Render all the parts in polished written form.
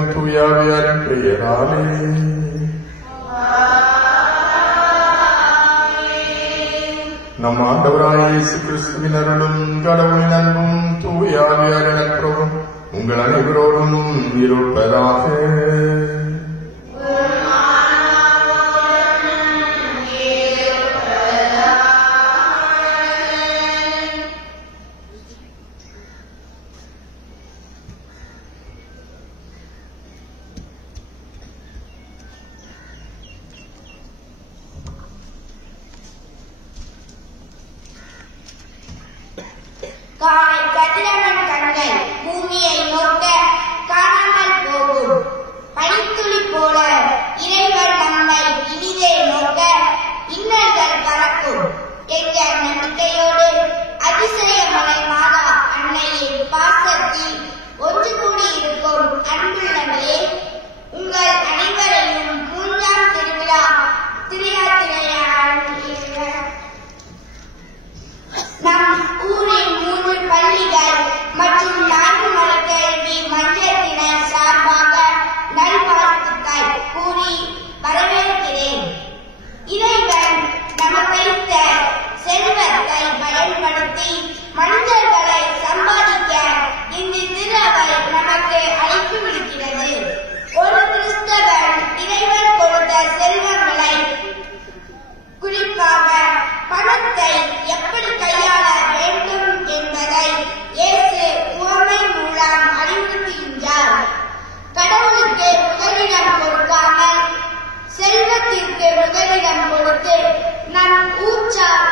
மகன் தூயாவியாரின் பெயராலே. நம் ஆண்டவராய இயேசு கிறிஸ்துவின் அருளும் கடவுளின் அன்பும் தூயாவியாரின் நட்புறவும் உங்கள் அனைவரோடும் இருப்பதாக. காலை கதிரவன் கண்கள் பூமியை நோக்க காணாமல் போகும். பனித்துளி போல இறைவன் நம்மை இனிதே நோக்க இன்னல்கள் பறக்கும் என்ற நம்பிக்கையோடு அதிசயமலை மாதா அன்னையின் பாசத்தில் ஒன்று கூடியிருக்கும் அன்புள்ளங்களே, உங்கள் அனைவரையும் மூன்றாம் திருவிழா நம் ஊரின் 3 பள்ளிகள் மற்றும் 4 மறைக்கல்வி மன்றத்தினர் சார்பாக நல்வாழ்த்துக்கள் கூறி வரவேற்கிறேன். இறைவன் நமக்களித்த செல்வத்தை பயன்படுத்தி மனிதர்களை சம்பாதிக்க இந்த திருவை நமக்கு அழைப்பு விடுக்கிறது. ஒரு கிறிஸ்தவன் இறைவன் கொடுத்த செல்வங்களை, குறிப்பாக பணத்தை எப்படி கையாள வேண்டும் என்பதை இயேசு உவமை மூலம் அறிவுறுத்துகின்றார். கடவுளுக்கு முதலிடம் கொடுக்காமல் செல்வத்திற்கு முதலிடம் கொடுத்து நம் ஊற்றார்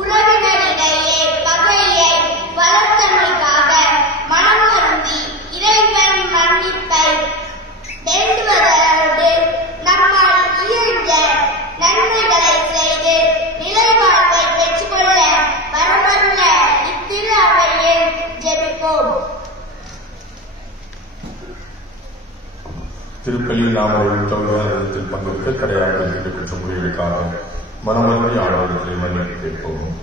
உறவினரிடையே பகையை வளர்த்தமைக்காக மனம் வருந்தி இறைவன் மன்னிப்பை வேண்டுவதோடு நம்மால் இயன்ற நன்மைகளை செய்து நிலைவாழ்வை பெற்றுக்கொள்ள வரவல்ல இத்திரு அவையில் ஜெபிப்போம். திருப்பலியில் நாம் தொழிலாளத்தில் பங்கேற்க கரையாளர்கள் குற்ற முறைகளுக்காக மனமொழி ஆளுநர்களை மன்னிப்பு கேட்போம்.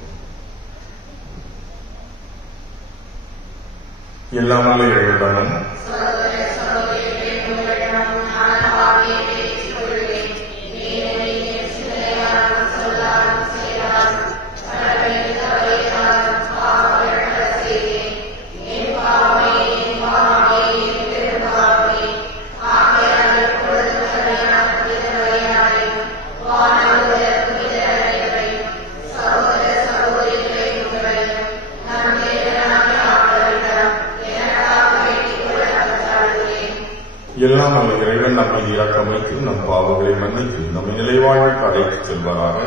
எல்லாம் இறைவனுடன் எல்லாம் அல்ல இறைவன் நம்மை இறக்கமைத்து நம் பாவங்களை மன்னித்து நம்மை நிலைவாழ்வுக்கு அழைத்துச் செல்வாராக.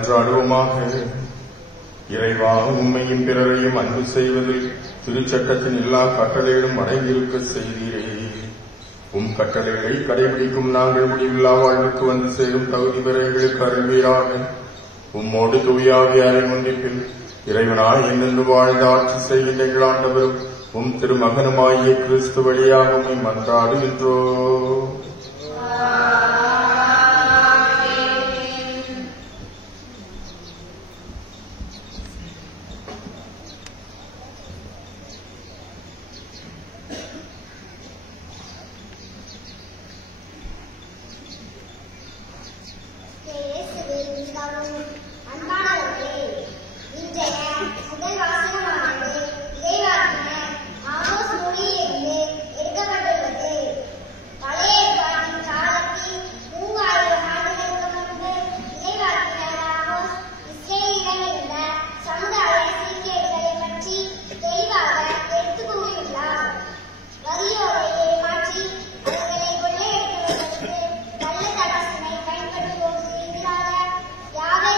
மன்றாடுவோமாக. இறைவா, உம்மையும் பிறரையும் அன்பு செய்வதில் திருச்சட்டத்தின் எல்லா கட்டளைகளும் அடங்கியிருக்க செய்தீரே. உம் கட்டளைகளை கடைபிடிக்கும் நாங்கள் முடிவில்லா வாழ்வுக்கு வந்து சேரும் தகுதி பெற எங்களுக்கு அருள்வீராக. உம்மோடு தூயாவியாரின் ஒன்றிப்பில் இறைவனாய் என்னென்று வாழ்ந்து ஆட்சி செய்கின்ற எங்கள் ஆண்டவரும் உம் திருமகனுமாகிய கிறிஸ்து வழியாக உம்மை மன்றாடுகின்றோம். யாவை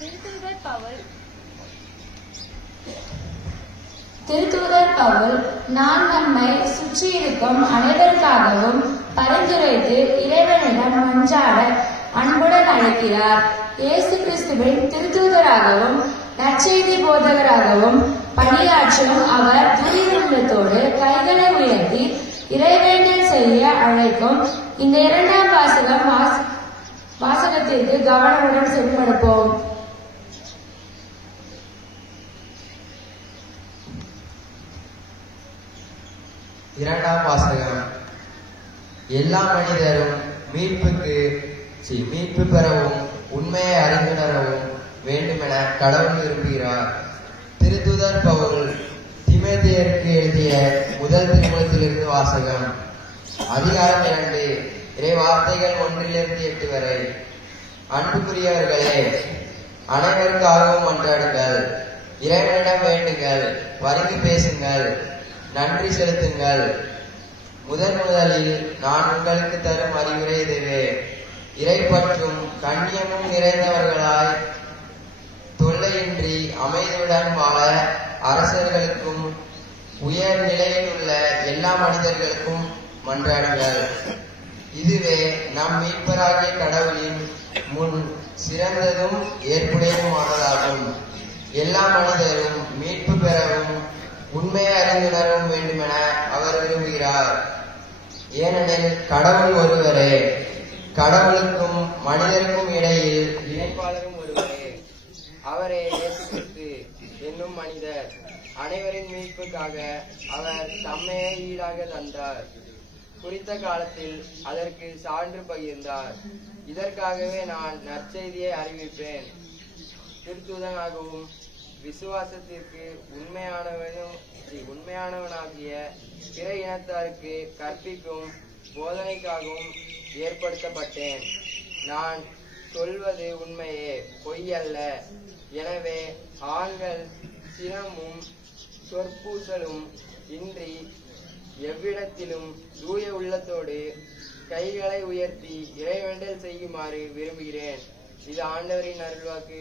திருத்தூதர் பவுல், நான் நம்மை சுற்றியிருக்கும் அனைவருக்காகவும் பரிந்துரைத்து இறைவனிடம் மன்றாட அன்புடன் அழைக்கிறார். இயேசு கிறிஸ்துவின் திருத்தூதராகவும் நற்செய்தி போதகராகவும் பணியாற்றும் அவர் தூயத்தோடு கைகளை உயர்த்தி இறைவேண்டல் செய்ய அழைக்கும் இந்த இரண்டாம் வாசகத்திற்கு கவனமுடன் செவிமடுப்போம். இரண்டாம் வாசகம். எல்லா மனிதரும் மீட்பு பெறவும் உண்மையை அறிந்துணரவும் வேண்டுமென கடவுள் விரும்புகிறார். திருத்தூதர் பவுல் தீமோத்தேயுவுக்கு எழுதிய முதல் திருமுகத்திலிருந்து வாசகம். அதிகாரம் 2, இறை வார்த்தைகள் 1-8 வரை. அன்புக்குரியவர்களே, அனைவருக்காகவும் மன்றாடுங்கள், இறைவனிடம் வேண்டுங்கள், பரிந்து பேசுங்கள், நன்றி செலுத்துங்கள். முதலில் நான் உங்களுக்கு தரும் அறிவுரை இதுவே: இறைப்பற்றும் கண்ணியமும் நிறைந்தவர்களாய் தொல்லையின்றி அமைதியுடன் வாழ அரசர்களுக்கும் உயர் நிலையில் உள்ள எல்லா மனிதர்களுக்கும் மன்றாடுங்கள். இதுவே நம் மீட்பராகிய கடவுளின் முன் சிறந்ததும் ஏற்புடையதுமானதாகும். எல்லா மனிதரும் மீட்பு பெறவும் உண்மையை அறிந்துணரவும் வேண்டுமென அவர் விரும்புகிறார். ஏனெனில் கடவுள் ஒருவரே, கடவுளுக்கும் மனிதருக்கும் இடையில் இணைப்பாளரும் ஒருவரே. அவரே இயேசு கிறிஸ்து என்னும் மனிதர். அனைவரின் மீட்புக்காக அவர் தம்மையே ஈடாக தந்தார். குறித்த காலத்தில் அதற்கு சான்று பகிர்ந்தார். இதற்காகவே நான் நற்செய்தியை அறிவிப்பேன். திருத்தூதனாகவும் விசுவாசத்திற்கு உண்மையானவனாகிய பிற இனத்தாருக்கு கற்பிக்கும் போதனைக்காகவும் ஏற்படுத்தப்பட்டேன். நான் சொல்வது உண்மையே, பொய்யல்ல. எனவே ஆண்கள் சினமும் சொற்பூசலும் இன்றி எவ்விடத்திலும் தூய உள்ளத்தோடு கைகளை உயர்த்தி இறைவேண்டல் செய்யுமாறு விரும்புகிறேன். இது ஆண்டவரின் அருள்வாக்கு.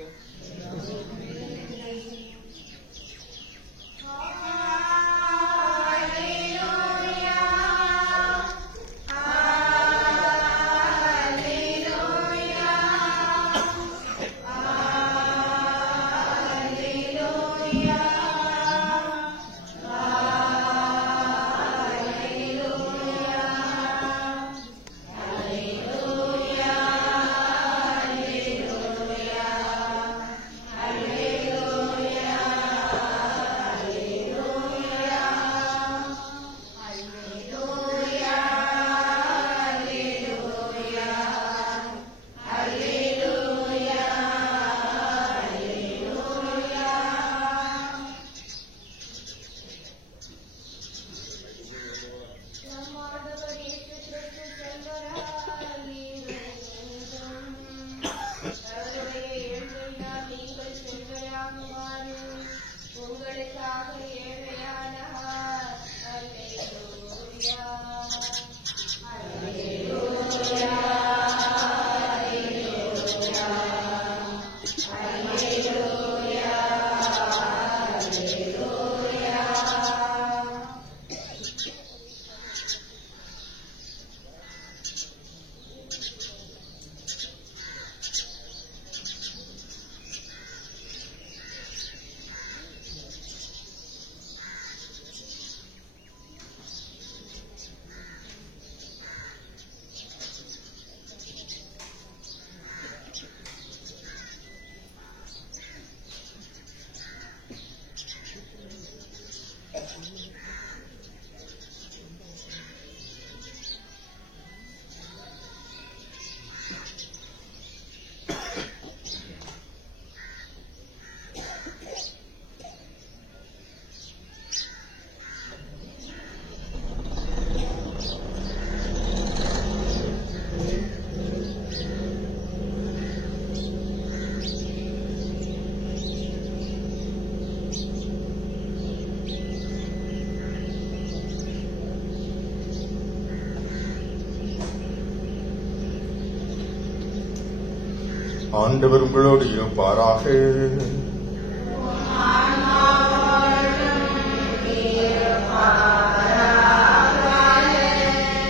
ஆண்டவர் உங்களோடு இருப்பாராக.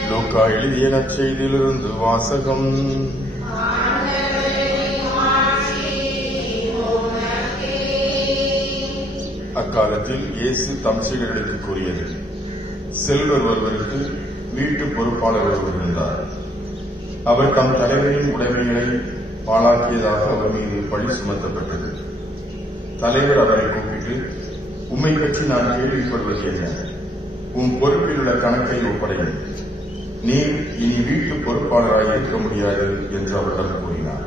லூக்கா எழுதிய நற்செய்தியிலிருந்து வாசகம். அக்காலத்தில் இயேசு தம் சீடர்களுக்கு கூறியது, செல்வர் ஒருவருக்கு வீட்டு பொறுப்பாளர் ஒருவர் இருந்தார். அவர் தம் தலைவரின் உடைமைகளை பாழாக்கியதாக அவர் மீது பழி சுமத்தப்பட்டது. தலைவர் அவரை கூப்பிட்டு, உம்மை பற்றி நான் கேள்விப்படுவது என்ன? உம் பொறுப்பில் உள்ள கணக்கை ஒப்படையும். நீர் இனி வீட்டு பொறுப்பாளராக இருக்க முடியாது என்று அவரிடம் கூறினார்.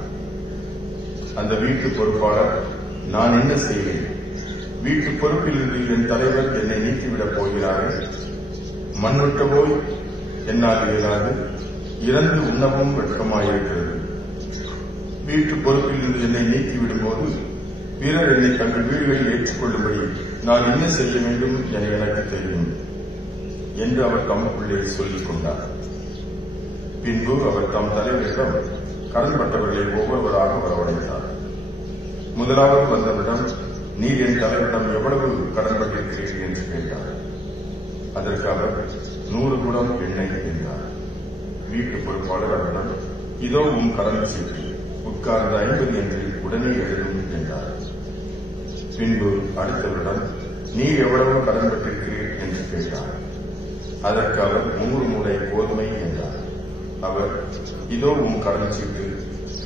அந்த வீட்டு பொறுப்பாளர், நான் என்ன செய்வேன்? வீட்டு பொறுப்பிலிருந்து என் தலைவர் என்னை நீக்கிவிடப் போகிறார்கள். மண்ணுட்ட போய் என்னால் இயலாது, இறந்து உண்ணவும் வெட்கமாயிருக்கிறது. வீட்டு பொறுப்பிலிருந்து என்னை நீக்கிவிடும் போது பிறர் என்னை தங்கள் வீடுகளில் ஏற்றுக்கொள்ளும்படி நான் என்ன செய்ய வேண்டும் என எனக்கு தெரியும் என்று அவர் தமக்குள்ளே சொல்லிக் கொண்டார். பின்பு அவர் தம் தலைவரிடம் கடன்பட்டவர்களை ஒவ்வொருவராக வரவழைத்தார். முதலாவது வந்தவரிடம், நீர் என் தலைவரிடம் எவ்வளவு கடன்பட்டிருக்கிறீர்கள் என்று கேட்டார். அதற்கு அவர் 100 குடம் எண்ணெய் என்றார். வீட்டு பொறுப்பாளர் அவரிடம், இதோ உன் கடன் சீட்டு, உட்கார்ந்த 50 என்று உடனே எழுதும் என்றார். பின்பு அடுத்தவரிடம், நீர் எவ்வளவு கடன்பட்டிருக்கிறீர் என்று கேட்டார். அதற்கு அவர் 100 மூடை கோதுமை என்றார். அவர், இதோ உன் கடன் சீட்டு,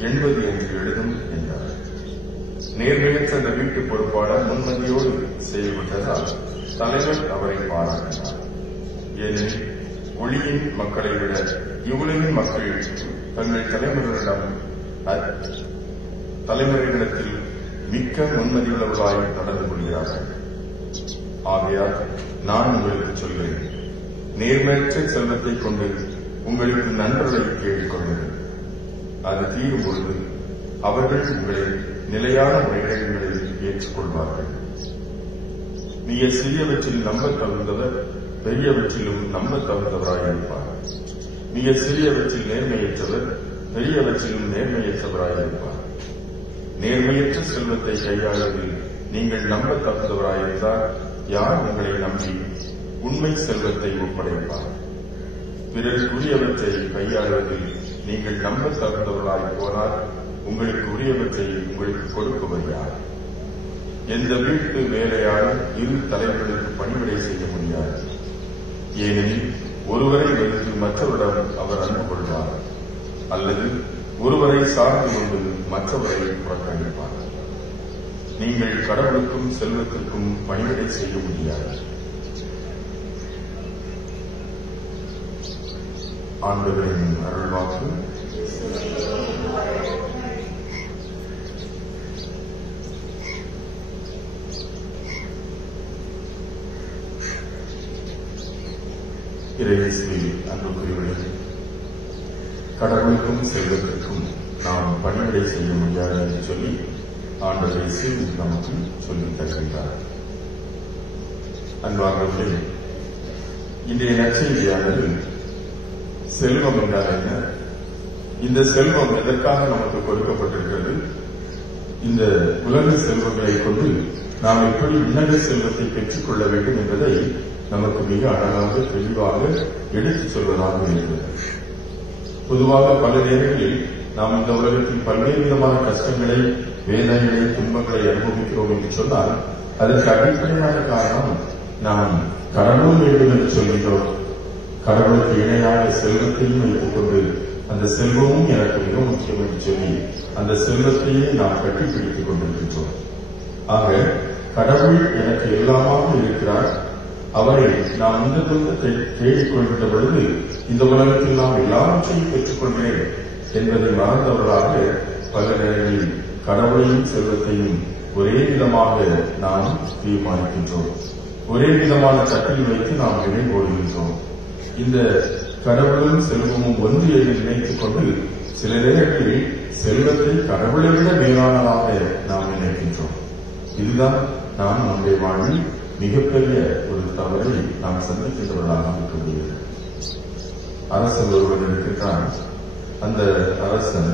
80 என்று எழுதும் என்றார். நேர்மையற்ற அந்த வீட்டு பொறுப்பாளர் முன்மதியோடு செயல்பட்டதால் தலைவர் அவரை பாராட்டினார். ஏனெனில் ஒளியின் மக்களை விட இவ்வுலகின் மக்கள் தங்கள் தலைமுறைகளிடத்தில் மிக்க முன்மதியுள்ளவர்களாய் நடந்து கொள்கிறார்கள். ஆகையால் நான் உங்களுக்கு சொல்கிறேன், நேர்மையற்ற செல்வத்தை கொண்டு உங்களுக்கு நண்பர்களை கேட்டுக்கொள்ளுங்கள். அது தீரும் பொழுது அவர்கள் உங்களை நிலையான முறைகளில் ஏற்றுக்கொள்வார்கள். மிக சிறியவற்றில் நம்ப தகுந்தவர் பெரியவற்றிலும் நம்ப தகுந்தவராயிருப்பார். மிக சிறியவற்றில் நேர்மையற்றவர் பெரியவற்றிலும் நேர்மையற்றவராயிருப்பார். நேர்மையற்ற செல்வத்தை கையாளுவதில் நீங்கள் நம்ப தகுந்தவராயிருந்தால் யார் உங்களை நம்பி உண்மை செல்வத்தை ஒப்படைப்பார்? பிறருக்குரியவற்றை கையாளுவதில் நீங்கள் நம்ப தகுந்தவர்களாய் போனால் உங்களுக்கு உரியவற்றை உங்களுக்கு கொடுப்பவர் யார்? எந்த வீட்டு வேலையாலும் 2 தலைவர்களுக்கு பணிவிடை செய்ய முடியாது. ஏனெனில் ஒருவரை வைத்து மற்றவரிடம் அவர் அன்பு கொள்வார், அல்லது ஒருவரை சார்ந்து கொண்டு மற்றவரை புறக்கணிப்பார். நீங்கள் கடவுளுக்கும் செல்வத்திற்கும் பணிவிடை செய்ய முடியாது. ஆண்டவரின் அருள்வாக்கு. இறையேசுவில் அன்புக்குரியவர்களே, கடவுளுக்கும் செல்வத்திற்கும் நாம் பணிவிடை செய்ய முடியாது என்று சொல்லி ஆண்டவர் இயேசு நமக்கு சொல்லித் தருகின்றார். அன்பார்ந்தவர்களே, இன்றைய நற்செய்தியானது செல்வம் என்றால் என்ன? இந்த செல்வம் எதற்காக நமக்கு கொடுக்கப்பட்டிருக்கிறது? இந்த உலக செல்வங்களை கொண்டு நாம் எப்படி உன்னத செல்வத்தை பெற்றுக் கொள்ள வேண்டும் என்பதை நமக்கு மிக அழகாக தெளிவாக எடுத்துச் சொல்வதாக இருக்கிறது. பொதுவாக பல நேரங்களில் நாம் இந்த உலகத்தில் பல்வேறு விதமான கஷ்டங்களை, வேதனைகளை, துன்பங்களை அனுபவிக்கிறோம் என்று சொன்னால் அதற்கு அடிப்படையான காரணம் நாம் கடவுள் வேண்டும் என்று சொல்கின்றோம். கடவுளுக்கு இணையான செல்வத்தையும் வைத்துக் கொண்டு அந்த செல்வமும் எனக்கு மிக முக்கியம் என்று சொல்லி அந்த செல்வத்தையே நாம் கட்டிப்பிடித்துக் கொண்டிருக்கின்றோம். ஆக கடவுள் எனக்கு எல்லாமாக இருக்கிறார், அவரை நாம் இந்த துன்பத்தை தேடிக்கொள்கின்ற பொழுது இந்த உலகத்தில் நாம் எல்லாவற்றையும் பெற்றுக் கொள்கிறேன் என்பதை மறந்தவர்களாக பல நேரங்களில் கடவுளையும் செல்வத்தையும் ஒரே விதமாக நாம் தீர்மானிக்கின்றோம். ஒரே விதமான சட்டில் வைத்து நாம் வினை போடுகின்றோம். இந்த கடவுளும் செல்வமும் ஒன்று என்று நினைத்துக் கொண்டு சில நேரங்களில் செல்வத்தை கடவுளை விட மேலானதாக நாம் நினைக்கின்றோம். இதுதான் நாம் நம்முடைய வாழ்வில் மிகப்பெரிய ஒரு தவறை நாம் சந்திக்கின்றவர்களாக இருக்க முடியாது. அரசன் ஒருவன் இருக்கின்றான். அந்த அரசன்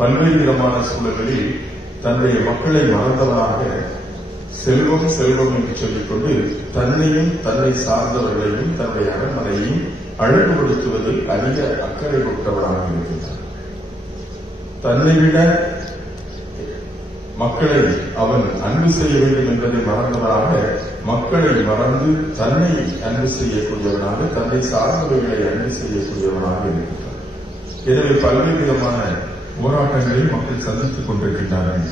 பல்வேறு விதமான சூழல்களில் தன்னுடைய மக்களை மறந்தவராக செல்வம் செல்வம் என்று சொல்லிக்கொண்டு தன்னையும் தன்னை சார்ந்தவர்களையும் தன்னுடைய அரண்மனையையும் அழகுபடுத்துவதில் அதிக அக்கறை கொண்டவராக இருக்கின்றார். தன்னை விட மக்களை அவன் அன்பு செய்ய வேண்டும் என்பதை மறந்தவராக மக்களை மறந்து தன்னை அன்பு செய்யக்கூடியவனாக தன்னை சார்ந்தவர்களை அன்பு செய்யக்கூடியவனாக இருக்கின்றார். எனவே பல்வேறு விதமான போராட்டங்களை மக்கள் சந்தித்துக் கொண்டிருக்கின்றார்கள்.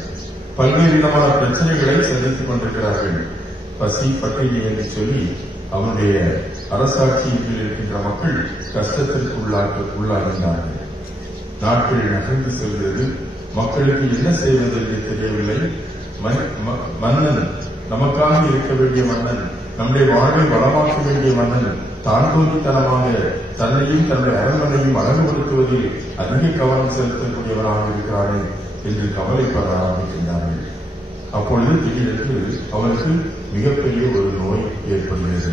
பல்வேறு விதமான பிரச்சனைகளை சந்தித்துக் கொண்டிருக்கிறார்கள். பசி பட்டினி என்று சொல்லி அவனுடைய அரசாட்சியின் கீழ் இருக்கின்ற மக்கள் கஷ்டத்திற்கு உள்ளாகின்றார்கள். நாட்கள் நகர்ந்து செல்கிறது. மக்களுக்கு என்ன செய்வது என்று தெரியவில்லை. மன்னன் நமக்காக இருக்க வேண்டிய மன்னன், நம்முடைய வாழ்வை வளமாக்க வேண்டிய மன்னன் தான்தோன்றித்தனமாக தன்னையும் தன்னுடைய அரண்மனையும் அழகுபடுத்துவதில் அதிக கவனம் செலுத்தக்கூடியவராக இருக்கிறார்கள் என்று கவலைப்பட ஆரம்பிக்கின்றார்கள். அப்பொழுது திடீரென்று அவருக்கு மிகப்பெரிய ஒரு நோய் ஏற்படுகிறது.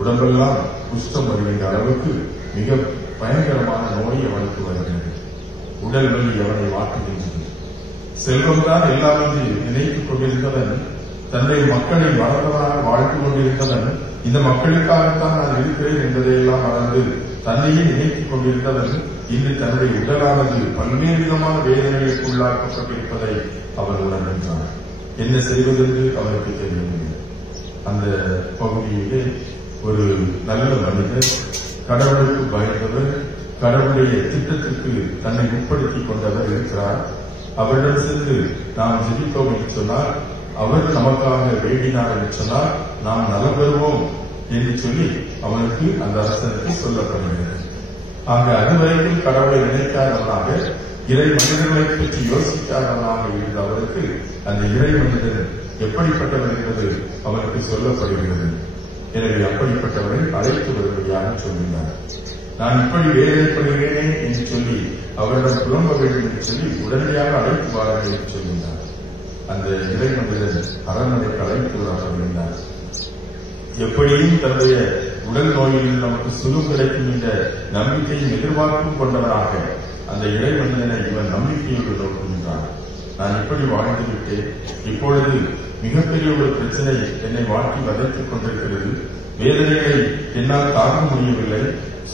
உடம்பெல்லாம் குஷ்டம் வருகின்ற அளவுக்கு மிக பயங்கரமான நோய் அவனுக்கு வருகிறது. உடல் வலி அவனை மாற்றுகின்றது. செல்வம்தான் எல்லாம் என்று நினைத்துக் கொண்டிருந்தவன், தன்னுடைய மக்களை மறந்தவனாக வாழ்ந்து கொண்டிருந்தவன், இந்த மக்களுக்காகத்தான் நான் இருக்கிறேன் என்பதையெல்லாம் மறந்து தன்னையே நினைத்துக் கொண்டிருந்தவன் இன்று தன்னுடைய உடலானது பல்வேறு விதமான வேதனைகளுக்கு உள்ளாக்கப்பட்டிருப்பதை அவன் உணர்கின்றான். என்ன செய்வதென்று அவருக்கு தெரியவில்லை. அந்த பகுதியிலே ஒரு நல்ல மனிதர், கடவுளுக்கு பயந்தவர், கடவுளுடைய திட்டத்திற்கு தன்னை உட்படுத்திக் கொண்டவர் இருக்கிறார். அவரிடம் சென்று நாம் ஜெபிப்போம் என்று சொன்னால், அவர் நமக்காக வேண்டினார் என்று சொன்னால் நாம் நலம் பெறுவோம் என்று சொல்லி அவனுக்கு அந்த அரசனுக்கு சொல்லப்படுகிறது. ஆக அதுவரைக்கும் கடவுளை நினைக்காதவனாக, இறை மனிதர்களை பற்றி யோசிக்காதவனாக இருந்த அவருக்கு அந்த இறை மனிதர் எப்படிப்பட்டவர் என்பது அவனுக்கு சொல்லப்படுகிறது. எனவே அப்படிப்பட்டவரை அழைத்து வருவதாக சொல்கிறார். நான் இப்படி வேதனைப்படுகிறேனே என்று சொல்லி அவரிடம் புலம்ப வேண்டும் என்று சொல்லி உடனடியாக அழைத்து வாருங்கள் என்று சொல்கின்றார். அந்த இறை மனிதர் அரண்மனைக்கு அழைத்து வருகிறார். எப்படியும் தன்னுடைய உடல் நோயில் நமக்கு சுகம் கிடைக்கும் என்ற நம்பிக்கையும் எதிர்பார்ப்பும் கொண்டவராக அந்த இறை மனிதனை இவன் நம்பிக்கையோடு நோக்குகின்றான். நான் இப்படி வாழ்ந்துவிட்டேன், இப்பொழுது மிகப்பெரிய ஒரு பிரச்சனை என்னை வாழ்க்கை வதைத்துக் கொண்டிருக்கிறது. வேதனைகளை என்னால் தாங்க முடியவில்லை.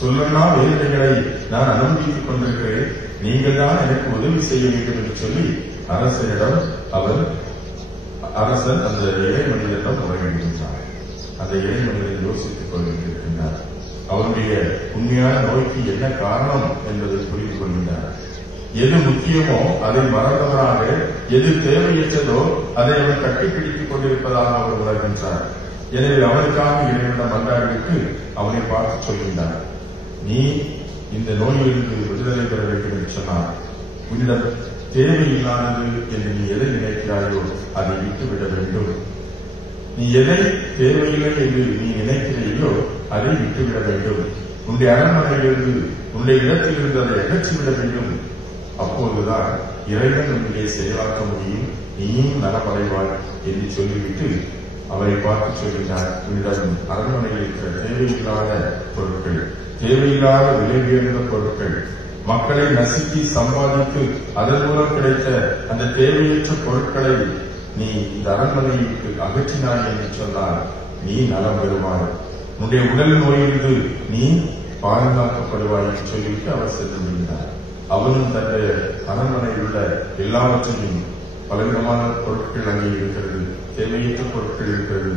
சொல்லனா வேதனைகளை நான் அனுபவித்துக் கொண்டிருக்கிறேன். நீங்கள் தான் எனக்கு உதவி செய்ய வேண்டும் என்று சொல்லி அரசன் அந்த இறை மனிதனிடம் முறையிடுகின்றார். அந்த இறை மனிதன் யோசித்துக் கொண்டிருக்கின்றார். அவருடைய உண்மையான நோய்க்கு என்ன காரணம் என்பதை புரிந்து கொள்கின்றார். எது முக்கியமோ அதை மறந்தவராக, எது தேவையற்றதோ அதை அவர் கட்டிப்பிடித்துக் கொண்டிருப்பதாக அவர் உணர்கின்றார். எனவே அவனுக்காக இறைவனிடம் மன்றாடிவிட்டு அவனை பார்த்து சொல்கின்றார். நீ இந்த நோயிலிருந்து விடுதலை பெற வேண்டும் என்று சொன்னார். உன்னிடம் தேவையில்லாதது என்று நீ எதை நினைக்கிறாயோ அதை விட்டுவிட வேண்டும். நீ எதை தேவையில்லை என்று நீ நினைக்கிறீர்களோ அதை விட்டுவிட வேண்டும். உன்னுடைய அரண்மனையிலிருந்து உன்னுடைய இடத்திலிருந்து அதை அகற்றிவிட வேண்டும். அப்போதுதான் இறைவன் உன்னுடைய செயலாக்க முடியும், நீயும் நலமடைவாய் என்று சொல்லிவிட்டு அவரை பார்த்து சொல்கிறார். உன்னிடம் அரண்மனையில் இருக்கிற தேவையில்லாத பொருட்கள், தேவையில்லாத விலை உயர்ந்த பொருட்கள், மக்களை நசுக்கி சம்பாதித்து அதன் மூலம் கிடைத்த அந்த தேவையற்ற பொருட்களை நீ இந்த அரண்மனைக்கு அகற்றினாய் என்று சொன்னால் நீ நலம் பெறுவாய். உன்னுடைய உடல் நோயிலிருந்து நீ பாதுகாக்கப்படுவாய் என்று சொல்லிவிட்டு அவர் சென்று விடுகிறார். அவனும் தன்னுடைய அரண்மனையில் உள்ள எல்லாவற்றையும், பலவிதமான பொருட்கள் அங்கே இருக்கிறது, தேவையற்ற பொருட்கள் இருக்கிறது,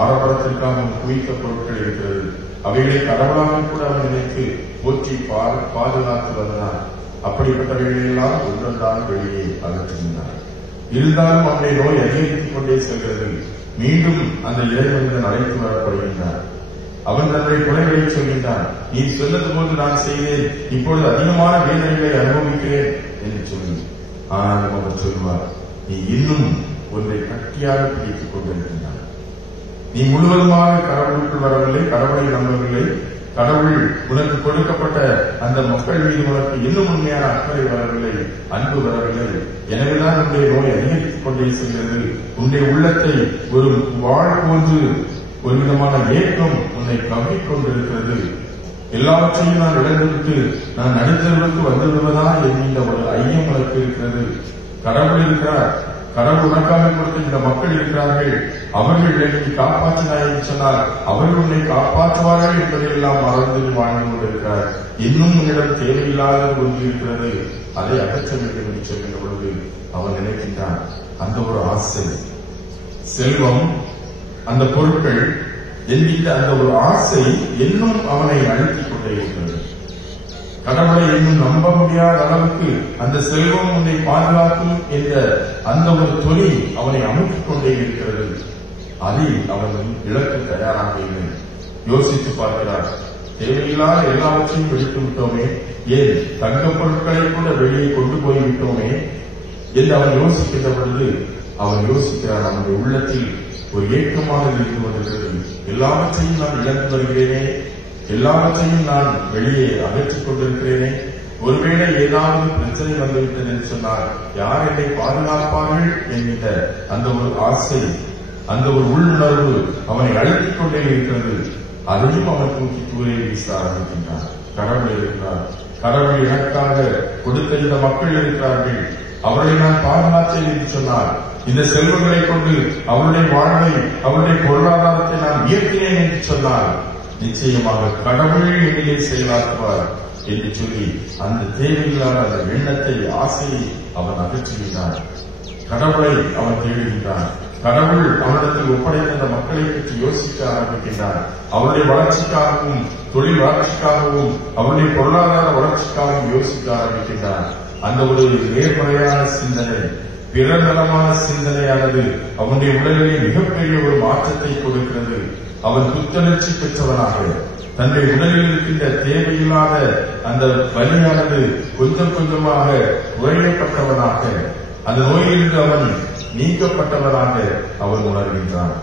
ஆடம்பரத்திற்காக குவித்த பொருட்கள் இருக்கிறது, அவைகளை கடவுளாக கூட அவன் நினைத்து போற்றி பாதுகாத்து வந்தார். அப்படிப்பட்டவைகளெல்லாம் ஒன்றொன்றாக வெளியே அகற்றுகின்றார். இருந்தாலும் அவனுடைய நோய் அதிகரித்துக் கொண்டே செல்கிறது. மீண்டும் அந்த இறைவனிடம் அழைத்து வரப்படுகின்றார். அவன் தன்னுடைய குறைகளை சொல்கின்றான். நீ சொன்னது போது நான் செய்தேன், இப்பொழுது அதிகமான வேதனைகளை அனுபவிக்கிறேன் என்று சொல்லி. ஆனாலும் அவர் சொல்வார், நீ இன்னும் ஒன்றை கட்டியாக பிடித்துக் கொண்டிருக்கின்றான். நீ முழுவதுமாக கடவுளுக்குள் வரவில்லை, கடவுளை நம்பவில்லை. கடவுள் உனக்கு கொடுக்கப்பட்ட அந்த மக்கள் மீது உனக்கு இன்னும் உண்மையான அக்கறை வரவில்லை, அன்பு வரவில்லை. எனவேதான் உன்னுடைய நோய் அதிகரித்துக் கொண்டே செல்கிறது. உன்னுடைய உள்ளத்தை ஒரு வாழ் போன்று ஒரு விதமான ஏக்கம் உன்னை கவ்விக் கொண்டிருக்கிறது எல்லாவற்றையும் நான் இழந்துவிட்டு நான் நடுத்தருவுக்கு வந்து விடுவதா என்கின்ற ஒரு ஐயம் எனக்கு இருக்கிறது. கடவுள் இருக்கிறார், கடவுள் உனக்காக கொடுத்த இந்த மக்கள் இருக்கிறார்கள், அவர்கள் என்னை காப்பாற்றினாய் என்று சொன்னால் அவர்கள் உன்னை காப்பாற்றுவார்கள் என்பதையெல்லாம் மறந்து வாழ்ந்து கொண்டிருக்கிறார். இன்னும் உன்னிடம் தேவையில்லாத ஒன்று இருக்கிறது, அதை அகற்ற வேண்டும் என்று சொல்கின்ற பொழுது அவன் நினைக்கின்றான். அந்த ஒரு ஆசை, செல்வம், அந்த பொருட்கள் என்கின்ற அந்த ஒரு ஆசை இன்னும் அவனை அழுத்திக் கொண்டே இருக்கிறது. கடவுளை இன்னும் நம்ப முடியாத அளவுக்கு அந்த செல்வம் உன்னை பாதுகாக்கும் என்ற அந்த ஒரு தொனி அவனை அமைத்துக் கொண்டே இருக்கிறது. அதை அவன் இழக்க தயாராக இல்லை. யோசித்து பார்க்கிறார், தேவையில்லாத எல்லாவற்றையும் வெடித்து விட்டோமே, ஏன் தங்கப் பொருட்களை கூட வெளியே கொண்டு போய்விட்டோமே என்று அவன் யோசிக்கின்ற பொழுது அவன் யோசிக்கிறான். அவனுடைய உள்ளத்தில் ஒரு ஏக்கமாக இருந்து கொண்டிருக்கிறது. எல்லாவற்றையும் நான் இழந்து வருகிறேனே, எல்லாவற்றையும் நான் வெளியே அகற்றிக் கொண்டிருக்கிறேனே, ஒருவேளை ஏதாவது பிரச்சனை வந்துவிட்டது என்று சொன்னால் யார் என்னை பாதுகாப்பார்கள் என்கிற அந்த ஒரு ஆசை, அந்த ஒரு உள்ளுணர்வு அவனை அழுத்திக் கொண்டே இருக்கிறது. அதையும் அவன் தூக்கி தூரே வீச ஆரம்பிக்கின்றான். கடவுள் இருக்கிறார், கடவுள் எனக்காக கொடுத்த இந்த மக்கள் இருக்கிறார்கள், அவர்களை நான் பாதுகாத்தேன் என்று சொன்னார், இந்த செல்வங்களை கொண்டு அவருடைய வாழ்வை, அவருடைய பொருளாதாரத்தை நான் உயர்த்தினேன் என்று சொன்னார், நிச்சயமாக கடவுள் என்னையே செயலாற்றுவார் என்று சொல்லி அந்த தேவையில்லாத அந்த எண்ணத்தை, ஆசையை அவன் அகற்றுகின்றான். கடவுளை அவன் தேடுகின்றான். கடவுள் அவனிடத்தில் ஒப்படைத்த அந்த மக்களை பற்றி யோசிக்க ஆரம்பிக்கின்றான். அவருடைய வளர்ச்சிக்காகவும், தொழில் வளர்ச்சிக்காகவும், அவருடைய பொருளாதார வளர்ச்சிக்காகவும் யோசிக்க ஆரம்பிக்கின்றான். அந்த ஒரு நேர்மறையான சிந்தனை, பிறநலமான சிந்தனையானது அவனுடைய உடலிலே மிகப்பெரிய ஒரு மாற்றத்தை கொடுக்கிறது. அவன் புத்துணர்ச்சி பெற்றவனாக, தன்னுடைய உடலில் இருக்கின்ற தேவையில்லாத அந்த வலியானது கொஞ்சம் கொஞ்சமாக குறையப்பட்டவனாக, அந்த நோயிலிருந்து அவன் நீக்கப்பட்டவனாக அவன் உணர்கின்றான்.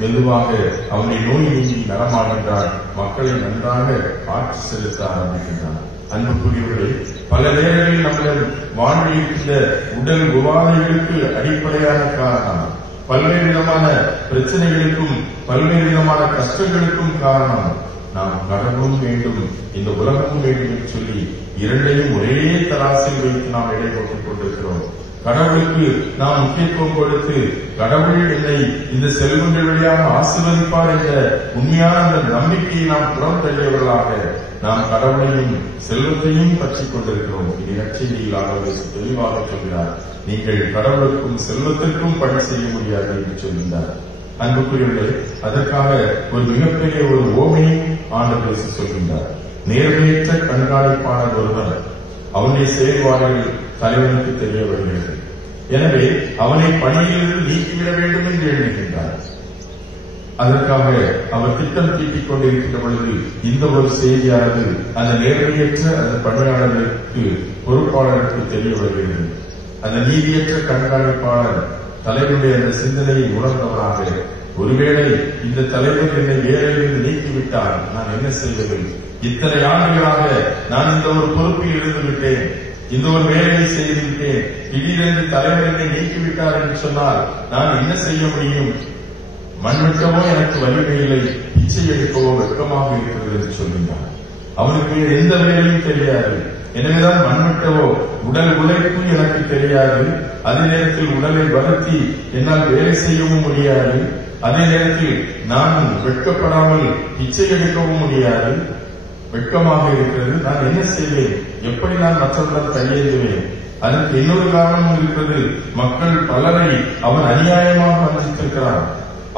மெதுவாக அவனுடைய நோய் நீங்கி நலமாகின்றான். மக்களை நன்றாக ஆட்சி செலுத்த ஆரம்பிக்கின்றான். அன்புக்குரியவர்களே, பல நேரங்களில் நம்மிடம் வாழ்வில் இருக்கின்ற உடல் உபாதைகளுக்கு அடிப்படையான காரணம், பல்வேறு விதமான பிரச்சனைகளுக்கும் பல்வேறு விதமான கஷ்டங்களுக்கும் காரணம் நாம் கடவுளும் வேண்டும், இந்த உலகமும் வேண்டும் என்று சொல்லி இரண்டையும் ஒரே தராசில் வைத்து நாம் எடை போட்டுக் கொண்டிருக்கிறோம். கடவுளுக்கு நாம் முக்கியத்துவம் கொடுத்து கடவுள் என்னை இந்த செல்வங்கள் வழியாக ஆசீர்வதிப்பார் என்ற உண்மையான அந்த நம்பிக்கையை நாம் புறம் தள்ளியவர்களாக நாம் கடவுளையும் செல்வத்தையும் பற்றிக் கொண்டிருக்கிறோம். இது நற்செய்தியிலாக தெளிவாக சொல்கிறார், நீங்கள் கடவுளுக்கும் செல்வத்திற்கும் பணி செய்ய முடியாது என்று சொல்கிறார். அன்புக்குரியவர்களே, அதற்காக ஒரு மிகப்பெரிய ஒரு ஓமையை ஆண்டவர் சொல்கின்றார். நேர்மையற்ற கண்காணிப்பாளர் ஒருவர், அவனுடைய செயல்பாடுகள் தலைவனுக்கு தெரிய வருகிறது. எனவே அவனை பணியிலிருந்து நீக்கிவிட வேண்டும் என்று எண்ணுகின்றார். அதற்காக அவர் திட்டம் தீட்டிக் கொண்டிருக்கின்ற பொழுது இந்த ஒரு செய்தியானது அந்த நேர்மையற்ற அந்த பணியாளர்களுக்கு, பொறுப்பாளருக்கு தெரிய வருகிறது. அந்த நீதியற்ற கண்காணிப்பாளர் தலைவருடைய அந்த சிந்தனையை உணர்ந்தவராக, ஒருவேளை இந்த தலைவர் என்னை வேலையிலிருந்து நீக்கிவிட்டால் நான் என்ன செய்வது? இத்தனை ஆண்டுகளாக நான் இந்த ஒரு பொறுப்பில் இருந்து விட்டேன், இந்த ஒரு வேலையை செய்துவிட்டேன், திடீரென்று தலைவர் என்னை நீக்கிவிட்டார் என்று சொன்னால் நான் என்ன செய்ய முடியும்? மண்வெட்டவோ எனக்கு வலிமை இல்லை, பிச்சை எடுக்கவோ வெட்கமாக இருக்கிறது என்று சொல்கின்றார். அவனுக்கு எந்த வேலையும் தெரியாது. எனவேதான் மண்வெட்டவோ உடல் உழைப்பு எனக்கு தெரியாது, அதே நேரத்தில் உடலை வருத்தி என்னால் வேலை செய்யவும் முடியாது, அதே நேரத்தில் நான் வெட்கப்படாமல் பிச்சை எடுக்கவும் முடியாது, வெட்கமாக இருக்கிறது, நான் என்ன செய்வேன்? எப்படி நான் மற்றவர்கள் கையேந்துவேன்? அதற்கு இன்னொரு காரணமும் இருக்கிறது. மக்கள் பலரை அவன் அநியாயமாக வஞ்சித்திருக்கிறான்,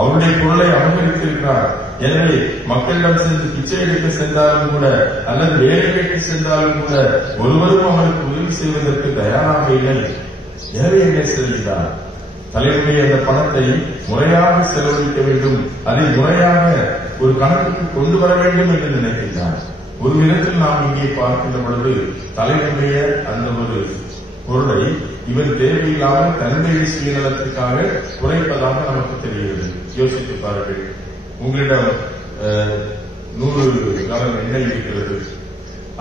அவருடைய பொருளை அபகரித்திருக்கிறார். எனவே மக்களிடம் சென்று பிச்சை எடுக்க சென்றாலும் கூட அல்லது வேலை கேட்டு சென்றாலும் கூட ஒருவரும் அவனுக்கு உதவி செய்வதற்கு தயாராக இல்லை. எனவே என்ன செய்கிறார்? தலைவருடைய அந்த பணத்தை முறையாக செலவழிக்க வேண்டும், அதை முறையாக ஒரு கணக்குக்கு கொண்டு வர வேண்டும் என்று நினைக்கின்றார். ஒரு விதத்தில் நாம் இங்கே பார்க்கின்ற பொழுது தலைவருடைய அந்த ஒரு பொருளை இவன் தேவையில்லாமல் தன்னுடைய சுயநலத்திற்காக குறைப்பதாக நமக்கு தெரிகிறது. யோசித்து பாருங்கள், உங்களிடம் 100 கலர் எண்ணெய் இருக்கிறது,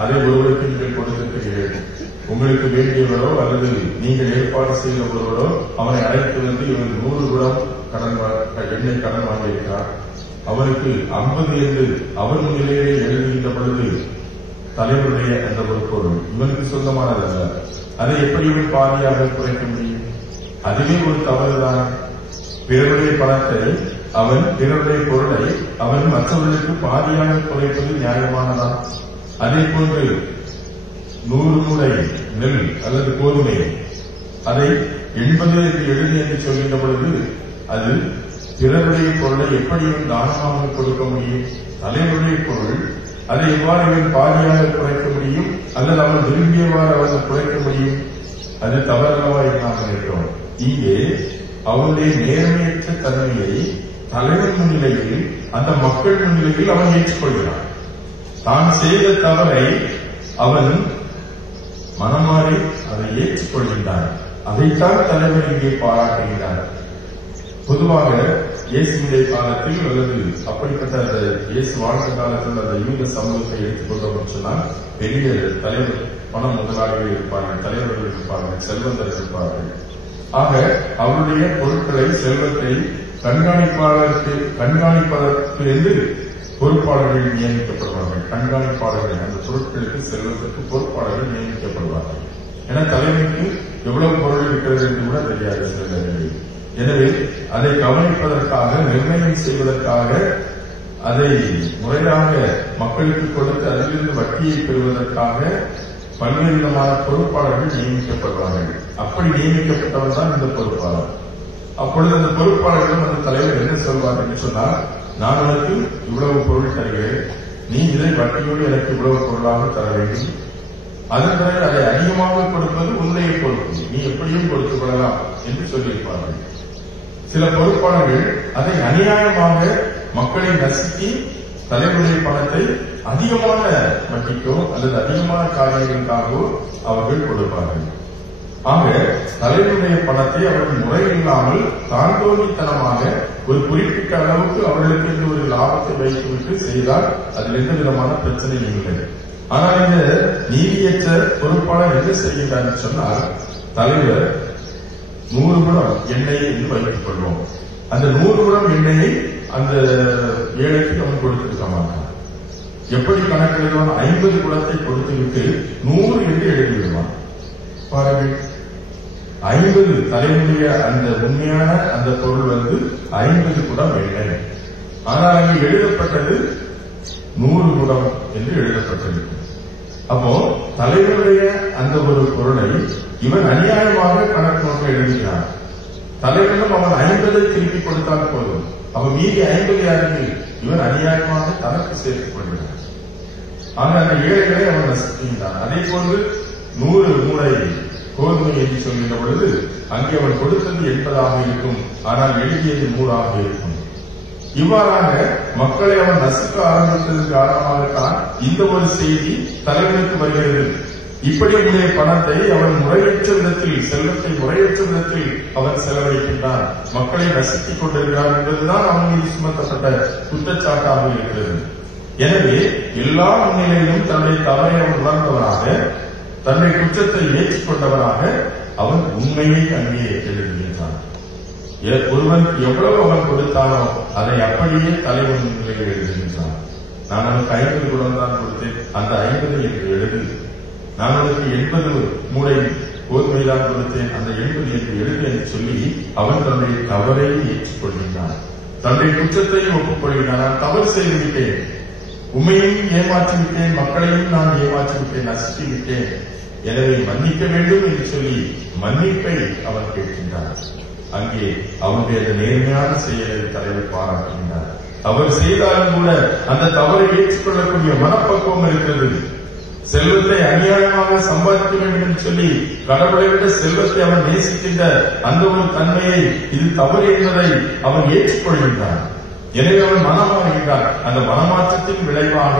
அதை ஒருவருக்கு நீங்கள் கொடுத்திருக்கிறீர்கள். உங்களுக்கு வேண்டியவரோ அல்லது நீங்கள் ஏற்பாடு செய்தவரோ அவனை அழைத்து வந்து இவன் 100 குடம் எண்ணெய் கடன் வாங்கியிருக்கிறார், அவருக்கு 50 என்று அவர் முன்னிலையிலே எழுதுகின்ற பொழுது தலைவருடைய அந்த ஒரு பொருள் இவனுக்கு சொந்தமானதல்ல. அதை எப்படி இவன் பாதியாக குறைக்க முடியும்? அதுவே ஒரு தவறுதான். பிறருடைய பணத்தை பிறருடைய பொருளை அவன் மற்றவர்களுக்கு பாதியாக குறைப்பது நியாயமானதான். அதே போன்று 100 மூடை நெல் அல்லது கோதுமை அதை 80 என்று எழுதி என்று சொல்கின்ற பொழுது அது பிறருடைய பொருளை எப்படி தானமாக கொடுக்க முடியும்? தலைவருடைய பொருள் அதை எவ்வாறு இவன் பாதியாக குறைக்க முடியும் அல்லது அவன் விரும்பியவாறு அவர்கள் குறைக்க முடியும்? அது தவறல்லவா நாம் இருக்கிறோம். இங்கே அவனுடைய நேர்மையற்ற தன்மையை தலைவர் முன்னிலையில் அந்த மக்கள் முன்னிலையில் அவன் ஏற்றுக்கொள்கிறான். தான் செய்த தவறை அவன் மனமாறி அதை ஏற்றுக்கொள்கின்றான். அதைத்தான் தலைவர் இங்கே பாராட்டுகிறார். பொதுவாக இயேசுடைய காலத்தில் அல்லது அப்படிப்பட்ட அந்த இயேசு வாழ்ந்த காலத்தில் அந்த யூத சமூகத்தை எடுத்துக்கொண்டோம் சொன்னால் பெரிய தலைவர் பண முதலாளிகள் இருப்பார்கள், தலைவர்கள் இருப்பார்கள், செல்வந்தர்கள் இருப்பார்கள். ஆக அவருடைய பொருட்களை செல்வத்தை கண்காணிப்பதற்கு என்று பொறுப்பாளர்கள் நியமிக்கப்படுவார்கள். கண்காணிப்பாளர்கள் அந்த பொருட்களுக்கு செல்வதற்கு பொறுப்பாளர்கள் நியமிக்கப்படுவார்கள். என தலைமைக்கு எவ்வளவு பொருள் இருக்கிறது என்று கூட தெரியாது சில நேரங்களில். எனவே அதை கவனிப்பதற்காக நிர்ணயம் செய்வதற்காக அதை முறையாக மக்களுக்கு கொடுத்து அதிலிருந்து வட்டியை பெறுவதற்காக பல்வேறு விதமான பொறுப்பாளர்கள் நியமிக்கப்படுவார்கள். அப்படி நியமிக்கப்பட்டவர் தான் இந்த பொறுப்பாளர். அப்பொழுது அந்த பொறுப்பாளர்களும் அந்த தலைவர் என்ன சொல்வார் என்று சொன்னால், நான் உனக்கு இவ்வளவு பொருள் தருகிறேன், நீ இதை வட்டியோடு எனக்கு இவ்வளவு பொருளாக தர வேண்டும், அதன் பிறகு அதை அதிகமாக கொடுப்பது உன்னுடைய பொறுப்பு, நீ எப்படியும் கொடுத்துக் கொள்ளலாம் என்று சொல்லியிருப்பார்கள். சில பொறுப்பாளர்கள் அதை அநியாயமாக மக்களை நசுக்கி தலைவருடைய பணத்தை அதிகமான வட்டிக்கோ அல்லது அதிகமான காரியங்களுக்காகவோ அவர்கள் கொடுப்பார்கள். ஆக தலைவருடைய பணத்தை அவர்கள் முறையில்லாமல் தாண்டோனித்தனமாக ஒரு குறிப்பிட்ட அளவுக்கு அவர்களுக்கு இந்த ஒரு லாபத்தை வைத்துவிட்டு செய்தால் அதில் எந்த விதமான பிரச்சனையும் இல்லை. ஆனால் இந்த நீதியற்ற பொறுப்பாளர் என்ன செய்கின்றார் என்று சொன்னால், தலைவர் 100 குடம் எண்ணெய் என்று வைத்துக் கொள்வோம். அந்த 100 குடம் எண்ணெயை அந்த ஏழைக்கு அவன் கொடுத்திருக்க மாட்டான். எப்படி கணக்கு எழுதுவான்? 50 குடத்தை கொடுத்துவிட்டு 100 என்று எழுதிவிடுவான். பாருங்கள், 50 தலைமுறைய அந்த உண்மையான அந்த பொருள் 50 குடம் எண்ணெய். ஆனால் அங்கு எழுதப்பட்டது 100 குடம் என்று எழுதப்பட்டிருக்கு. அப்போ தலைவருடைய அந்த ஒரு பொருளை இவன் அநியாயமாக கணக்கு நோக்க எழுதுகிறான். தலைவனும் அவன் 50 திருப்பி கொடுத்தால் போதும், அவன் மீதி 50 யாருக்கு இவன் அநியாயமாக தனக்கு சேர்த்துக் கொள்கிறான். ஆக அந்த ஏழைகளை அவன் நசுக்கின்றான். அதே போன்று 100 மூடை கோதுமை என்று சொல்கின்ற பொழுது அங்கே அவன் கொடுத்தது 80 இருக்கும், ஆனால் எழுதியது 100 இருக்கும். இவ்வாறாக மக்களை அவன் நசுக்க ஆரம்பித்ததற்கு காரணமாகத்தான் இந்த ஒரு செய்தி தலைவனுக்கு வருகிறது. இப்படி உடைய பணத்தை அவன் முறையற்ற விதத்தில், செல்வத்தை முறையற்ற விதத்தில் அவன் செலவழிக்கின்றான், மக்களை நசுக்கிக் கொண்டிருக்கிறான் என்பதுதான் அவன் மீது சுமத்தப்பட்ட குற்றச்சாட்டாக இருக்கிறது. எனவே எல்லா முன்னிலையிலும் தன்னுடைய தவறை அவன் உணர்ந்தவராக, தன்னுடைய குற்றத்தை ஏற்றுக்கொண்டவராக அவன் உண்மையை அங்கே எழுதுகின்றான். ஒருவன் எவ்வளவு அவன் கொடுத்தானோ அதை அப்படியே தலைவன் முன்னிலையில் எழுதுகின்றான். நான் அவனுக்கு 50 குடம் தான் கொடுத்தேன், அந்த 50 என்று எழுது. நான் அவனுக்கு 80 மூடை கோதுமைதான் கொடுத்தேன், அந்த 80 என்று எழுது என்று சொல்லி அவன் தன்னுடைய தவறை ஏற்றுக்கொள்கின்றான், தன்னுடைய குற்றத்தையும் ஒப்புக்கொள்கின்றான். நான் தவறு செய்துவிட்டேன், உண்மையையும் ஏமாற்றி விட்டேன், மக்களையும் நான் ஏமாற்றி விட்டேன், நசுக்கி விட்டேன், எனவே மன்னிக்க வேண்டும் என்று சொல்லி மன்னிப்பை அவன் கேட்கின்றான். அங்கே அவனுடைய நேர்மையான செயலை தலைவர் பாராட்டுகின்றார். அவர் செய்தாலும் கூட அந்த தவறை ஏற்றுக்கொள்ளக்கூடிய மனப்பக்குவம் இருக்கிறது. செல்வத்தை அநியாயமாக சம்பாதிக்க வேண்டும் என்று சொல்லி கடவுளை விட செல்வத்தை அவன் நேசிக்கின்ற அந்த ஒரு தன்மையை, இது தவறு என்பதை அவன் ஏற்றுக்கொள்கின்றான். எனவே அவன் மனமாறுகின்றான். அந்த மனமாற்றத்தின் விளைவாக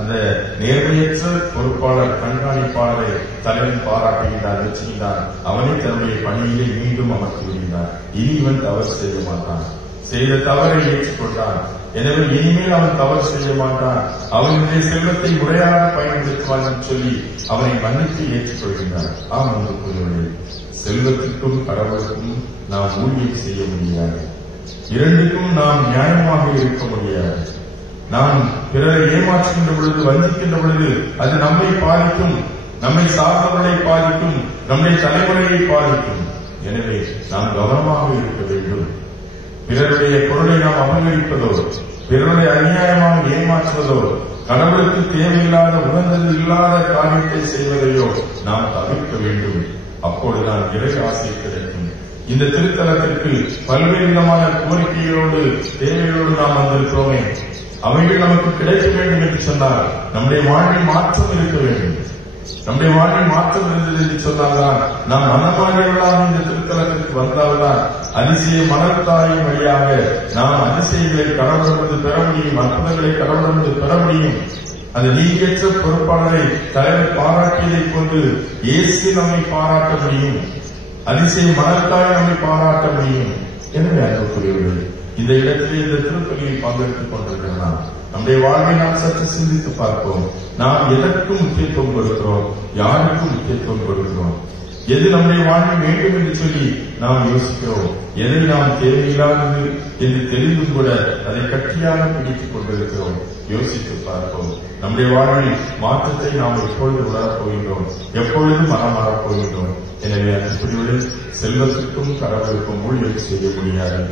அந்த நேர்மையற்ற பொறுப்பாளர், கண்காணிப்பாளரை தலைவன் பாராட்டுகின்றார், வெச்சுகின்றார். அவனை தன்னுடைய பணியிலே மீண்டும் அமர்த்தி விடுகின்றார். இனி இவன் தவறு செய்ய மாட்டான், செய்த தவறை ஏற்றுக்கொண்டான். எனவே இனிமேல் அவன் தவறு செய்ய மாட்டான், அவனுடைய செல்வத்தை முறையாக பயன்படுத்துவான் என்று சொல்லி அவனை மன்னித்து ஏற்றுக்கொள்கின்றான். ஆம், அன்புக்குரியவர்களே, செல்வத்திற்கும் கடவுளுக்கும் நாம் ஊழியம் செய்ய முடியாது. இரண்டுக்கும் நாம் நியாயமாக இருக்க முடியாது. நாம் பிறரை ஏமாற்றுகின்ற பொழுது, வஞ்சிக்கின்ற பொழுது அது நம்மை பாதிக்கும், நம்மை சார்ந்தவர்களை பாதிக்கும், நம்முடைய தலைமுறையை பாதிக்கும். எனவே நாம் கவனமாக இருக்க வேண்டும். பிறருடைய பொருளை நாம் அபகரிப்பதோ, பிறருடைய அநியாயமாக ஏமாற்றுவதோ, கடவுளுக்கு தேவையில்லாத உகந்தது இல்லாத காரியத்தை செய்வதையோ நாம் தவிர்க்க வேண்டும். அப்பொழுதுதான் இறை ஆசை கிடைக்கும். இந்த திருத்தலத்திற்கு பல்வேறு விதமான கோரிக்கைகளோடு தேவைகளோடு நாம் வந்திருக்கிறோமே, அவைகள் நமக்கு கிடைக்க வேண்டும் என்று சொன்னால் நம்முடைய வாழ்வில் மாற்றம் இருக்க வேண்டும். நம்முடைய வாழ்வில் மாற்றம் இருந்தது என்று சொன்னால்தான் நாம் மனமாறியவர்களாக இந்த திருத்தலத்திற்கு வந்தால்தான் அதிசய மனத்தாயின் வழியாக நாம் அதிசயங்களை கடவுளிடமிருந்து பெற முடியும், அற்புதங்களை கடவுளிடமிருந்து பெற முடியும். அந்த நீங்கற்ற பொறுப்பாளரை தலைவர் பாராட்டியதை கொண்டு இயேசு நம்மை பாராட்ட முடியும், அதிசய மனத்தாய் நம்மை பாராட்ட முடியும். எனவே அன்புக்குரியவர்கள், இந்த இடத்திலே இந்த திருப்பலியில் பங்கெடுத்துக் கொண்டிருக்கிறோம். நம்முடைய வாழ்வை நாம் சற்று சிந்தித்து பார்ப்போம். நாம் எதற்கும் முக்கியத்துவம் கொடுக்கிறோம், யாருக்கும் முக்கியத்துவம் கொடுக்கிறோம், எது நம்முடைய வாழ்வில் வேண்டும் என்று சொல்லி நாம் யோசிக்கிறோம், எதை நாம் தேவையில்லாதது என்று தெரிந்தும் கூட அதை கட்டியாக பிடித்துக் கொண்டிருக்கிறோம். யோசித்து பார்ப்போம். நம்முடைய வாழ்வில் மாற்றத்தை நாம் எப்பொழுது உணரப் போகின்றோம், எப்பொழுது மனம் மாறப் போகின்றோம். எனவே அன்புக்குரியவர்களே, செல்வத்திற்கும் கடவுளுக்கும் ஊழியம் செய்ய முடியாது.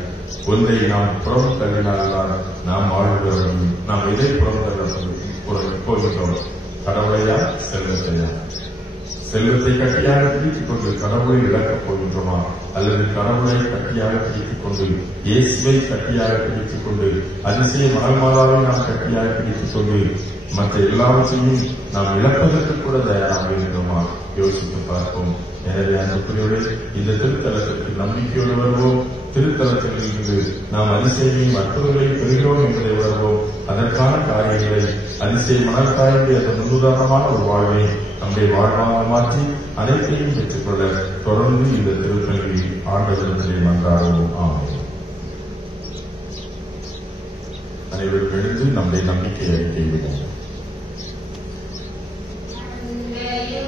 ஒன்றை நாம் புறம் தள்ளினால்தான் நாம் வாழ்கிற முடியும். நாம் எதை புறம் தள்ள போகின்றோம்? கடவுளையா, செல்வத்தையா? செல்வத்தை கட்டியாக பிடித்துக் கொண்டு கடவுளை இழக்கப் போகின்றோமா? அல்லது கடவுளை கட்டியாக பிடித்துக் கொண்டு இயேசுவை கட்டியாக பிடித்துக் கொண்டு அதிசய மனமாதாவை நாம் கட்டியாக பிடித்துக் கொண்டு மற்ற எல்லாவற்றையும் நாம் இழப்பதற்கு கூட தயாராக இருந்தோமா? யோசித்து பார்ப்போம். எனவே அன்புக்குரியவர்களே, இந்த திருத்தலத்திற்கு நம்பிக்கையோடு வருவோம். திருத்தலத்தில் இருந்து நாம் அதிசயமையும் அற்புதங்களையும் பெறுகிறோம் என்பதை உணர்வோம். அதற்கான காரியங்களை அதிசய மனத்தாய்ந்து அந்த முன்னுதாரணமான ஒரு வாழ்வை நம்முடைய வாழ்வாக மாற்றி அனைத்தையும் பெற்றுக்கொள்ள தொடர்ந்து இந்த திருப்பலியில் ஆண்டவரிடத்திலே மன்றாடுவோம். ஆமென். அனைவரும் எழுந்து நம்முடைய நம்பிக்கையை அறிக்கையிடுவோம். Yeah.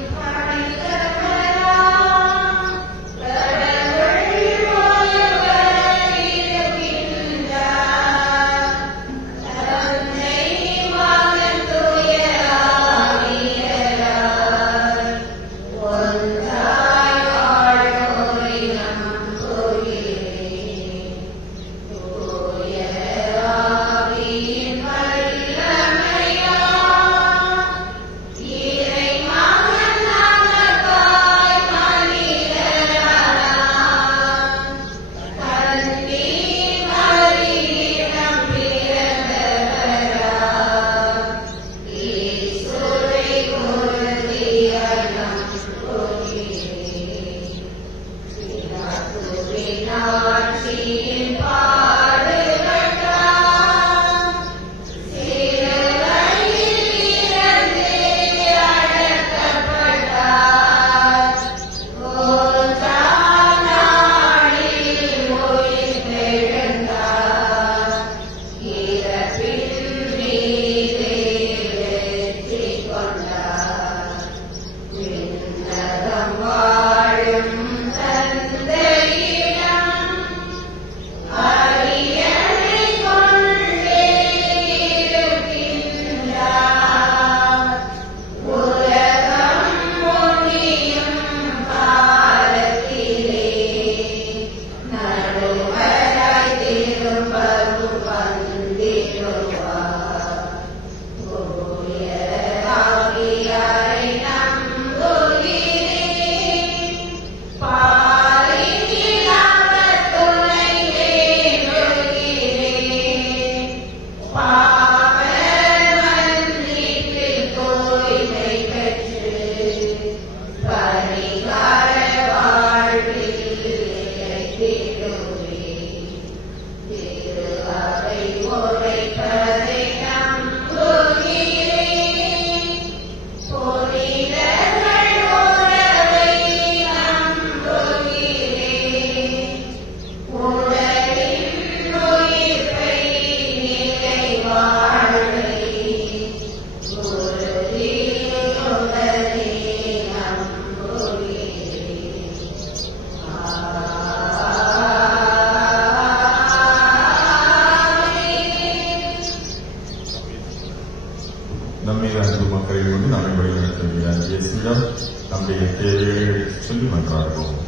நம்முடைய தேவையை எடுத்துச் சொல்லி மன்றாடுவோம்.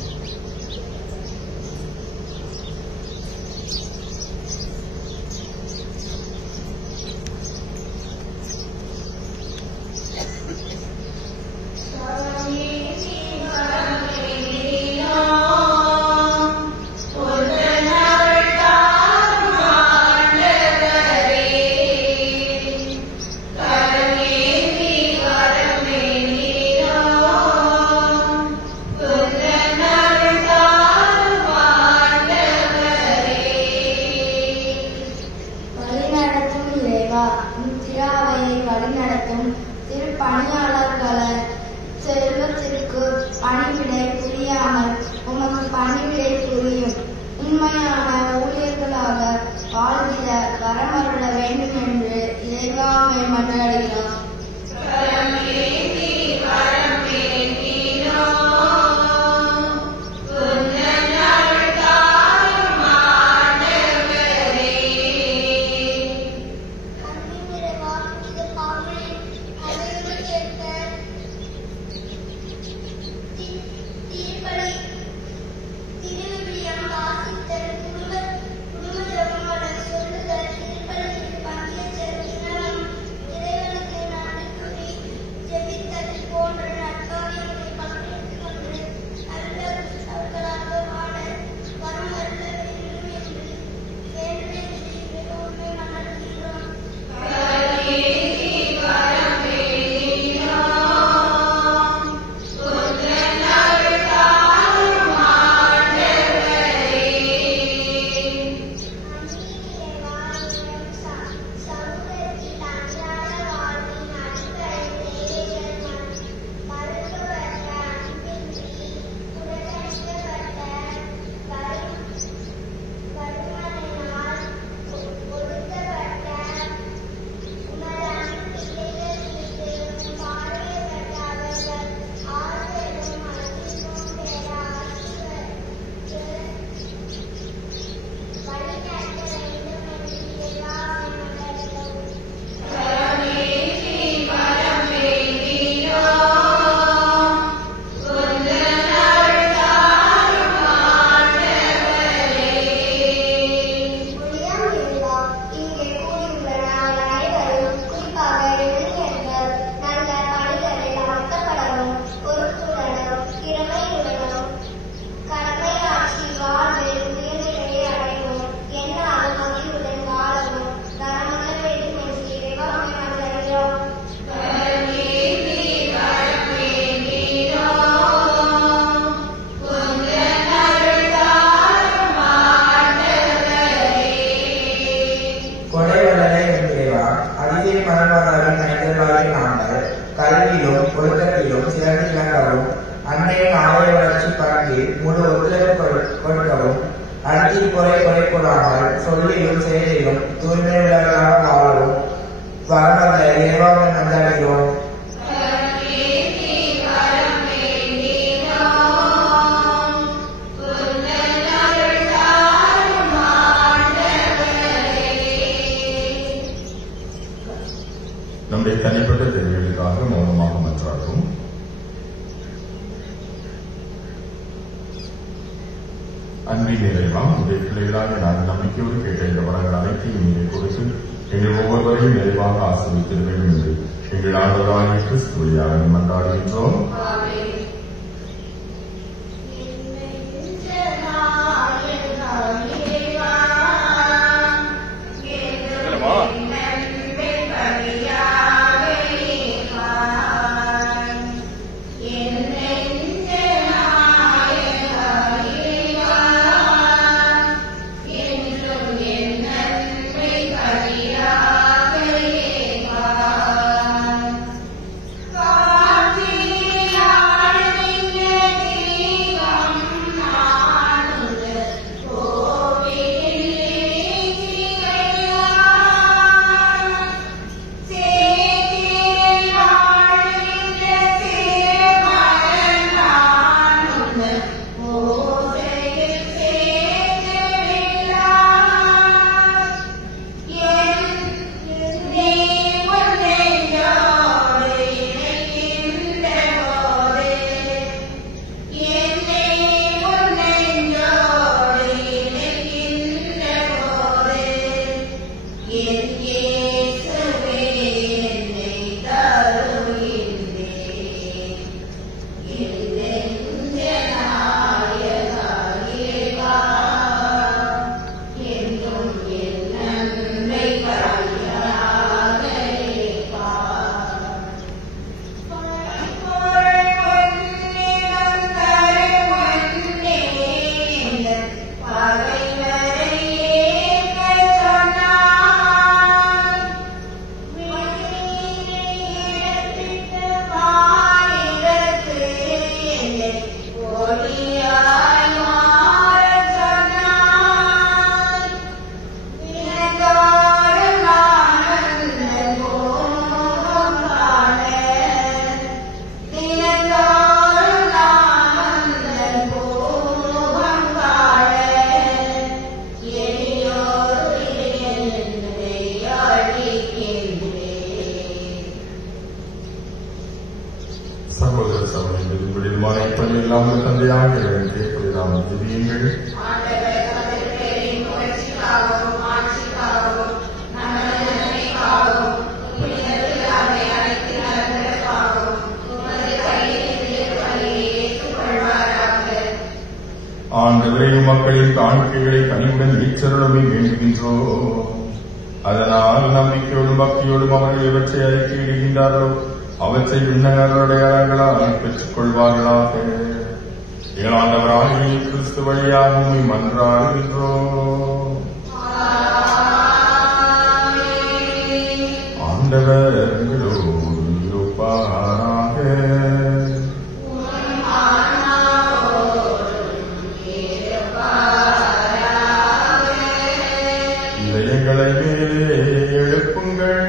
நம்முடைய தனிப்பட்ட தேவைகளுக்காக மௌனமாக மன்றாடுவோம். அன்பின் இறைவா, உடைய பிள்ளைகளாக நாங்கள் நம்பிக்கையோடு கேட்ட இந்த வரங்கள் அனைத்தையும் நீங்கள் கொடுத்து எங்கள் ஒவ்வொருவரையும் நிறைவாக ஆசீர்வதித்திட வேண்டும் என்று எங்கள் ஆண்டவராகிய கிறிஸ்து வழியாக மன்றாடுகின்றோம். Yeah. மக்களின் காணிக்கைகளை கனிவுடன் ஈச்சருளமை வேண்டுகின்றோம். அதனால் நம்பிக்கையோடும் பக்தியோடும் அவர்கள் எவற்றை அறிக்கையிடுகின்றார்களோ அவற்றை விண்ணகர்களுடைய அறங்களால் பெற்றுக் கொள்வார்களாக. ஆண்டவராகிய கிறிஸ்து வழியாக உம்மை மன்றாடுகின்றோம். ஆண்டவர் உங்களோடு இருப்பாராக. இதயங்களை மேலே எழுப்புங்கள்.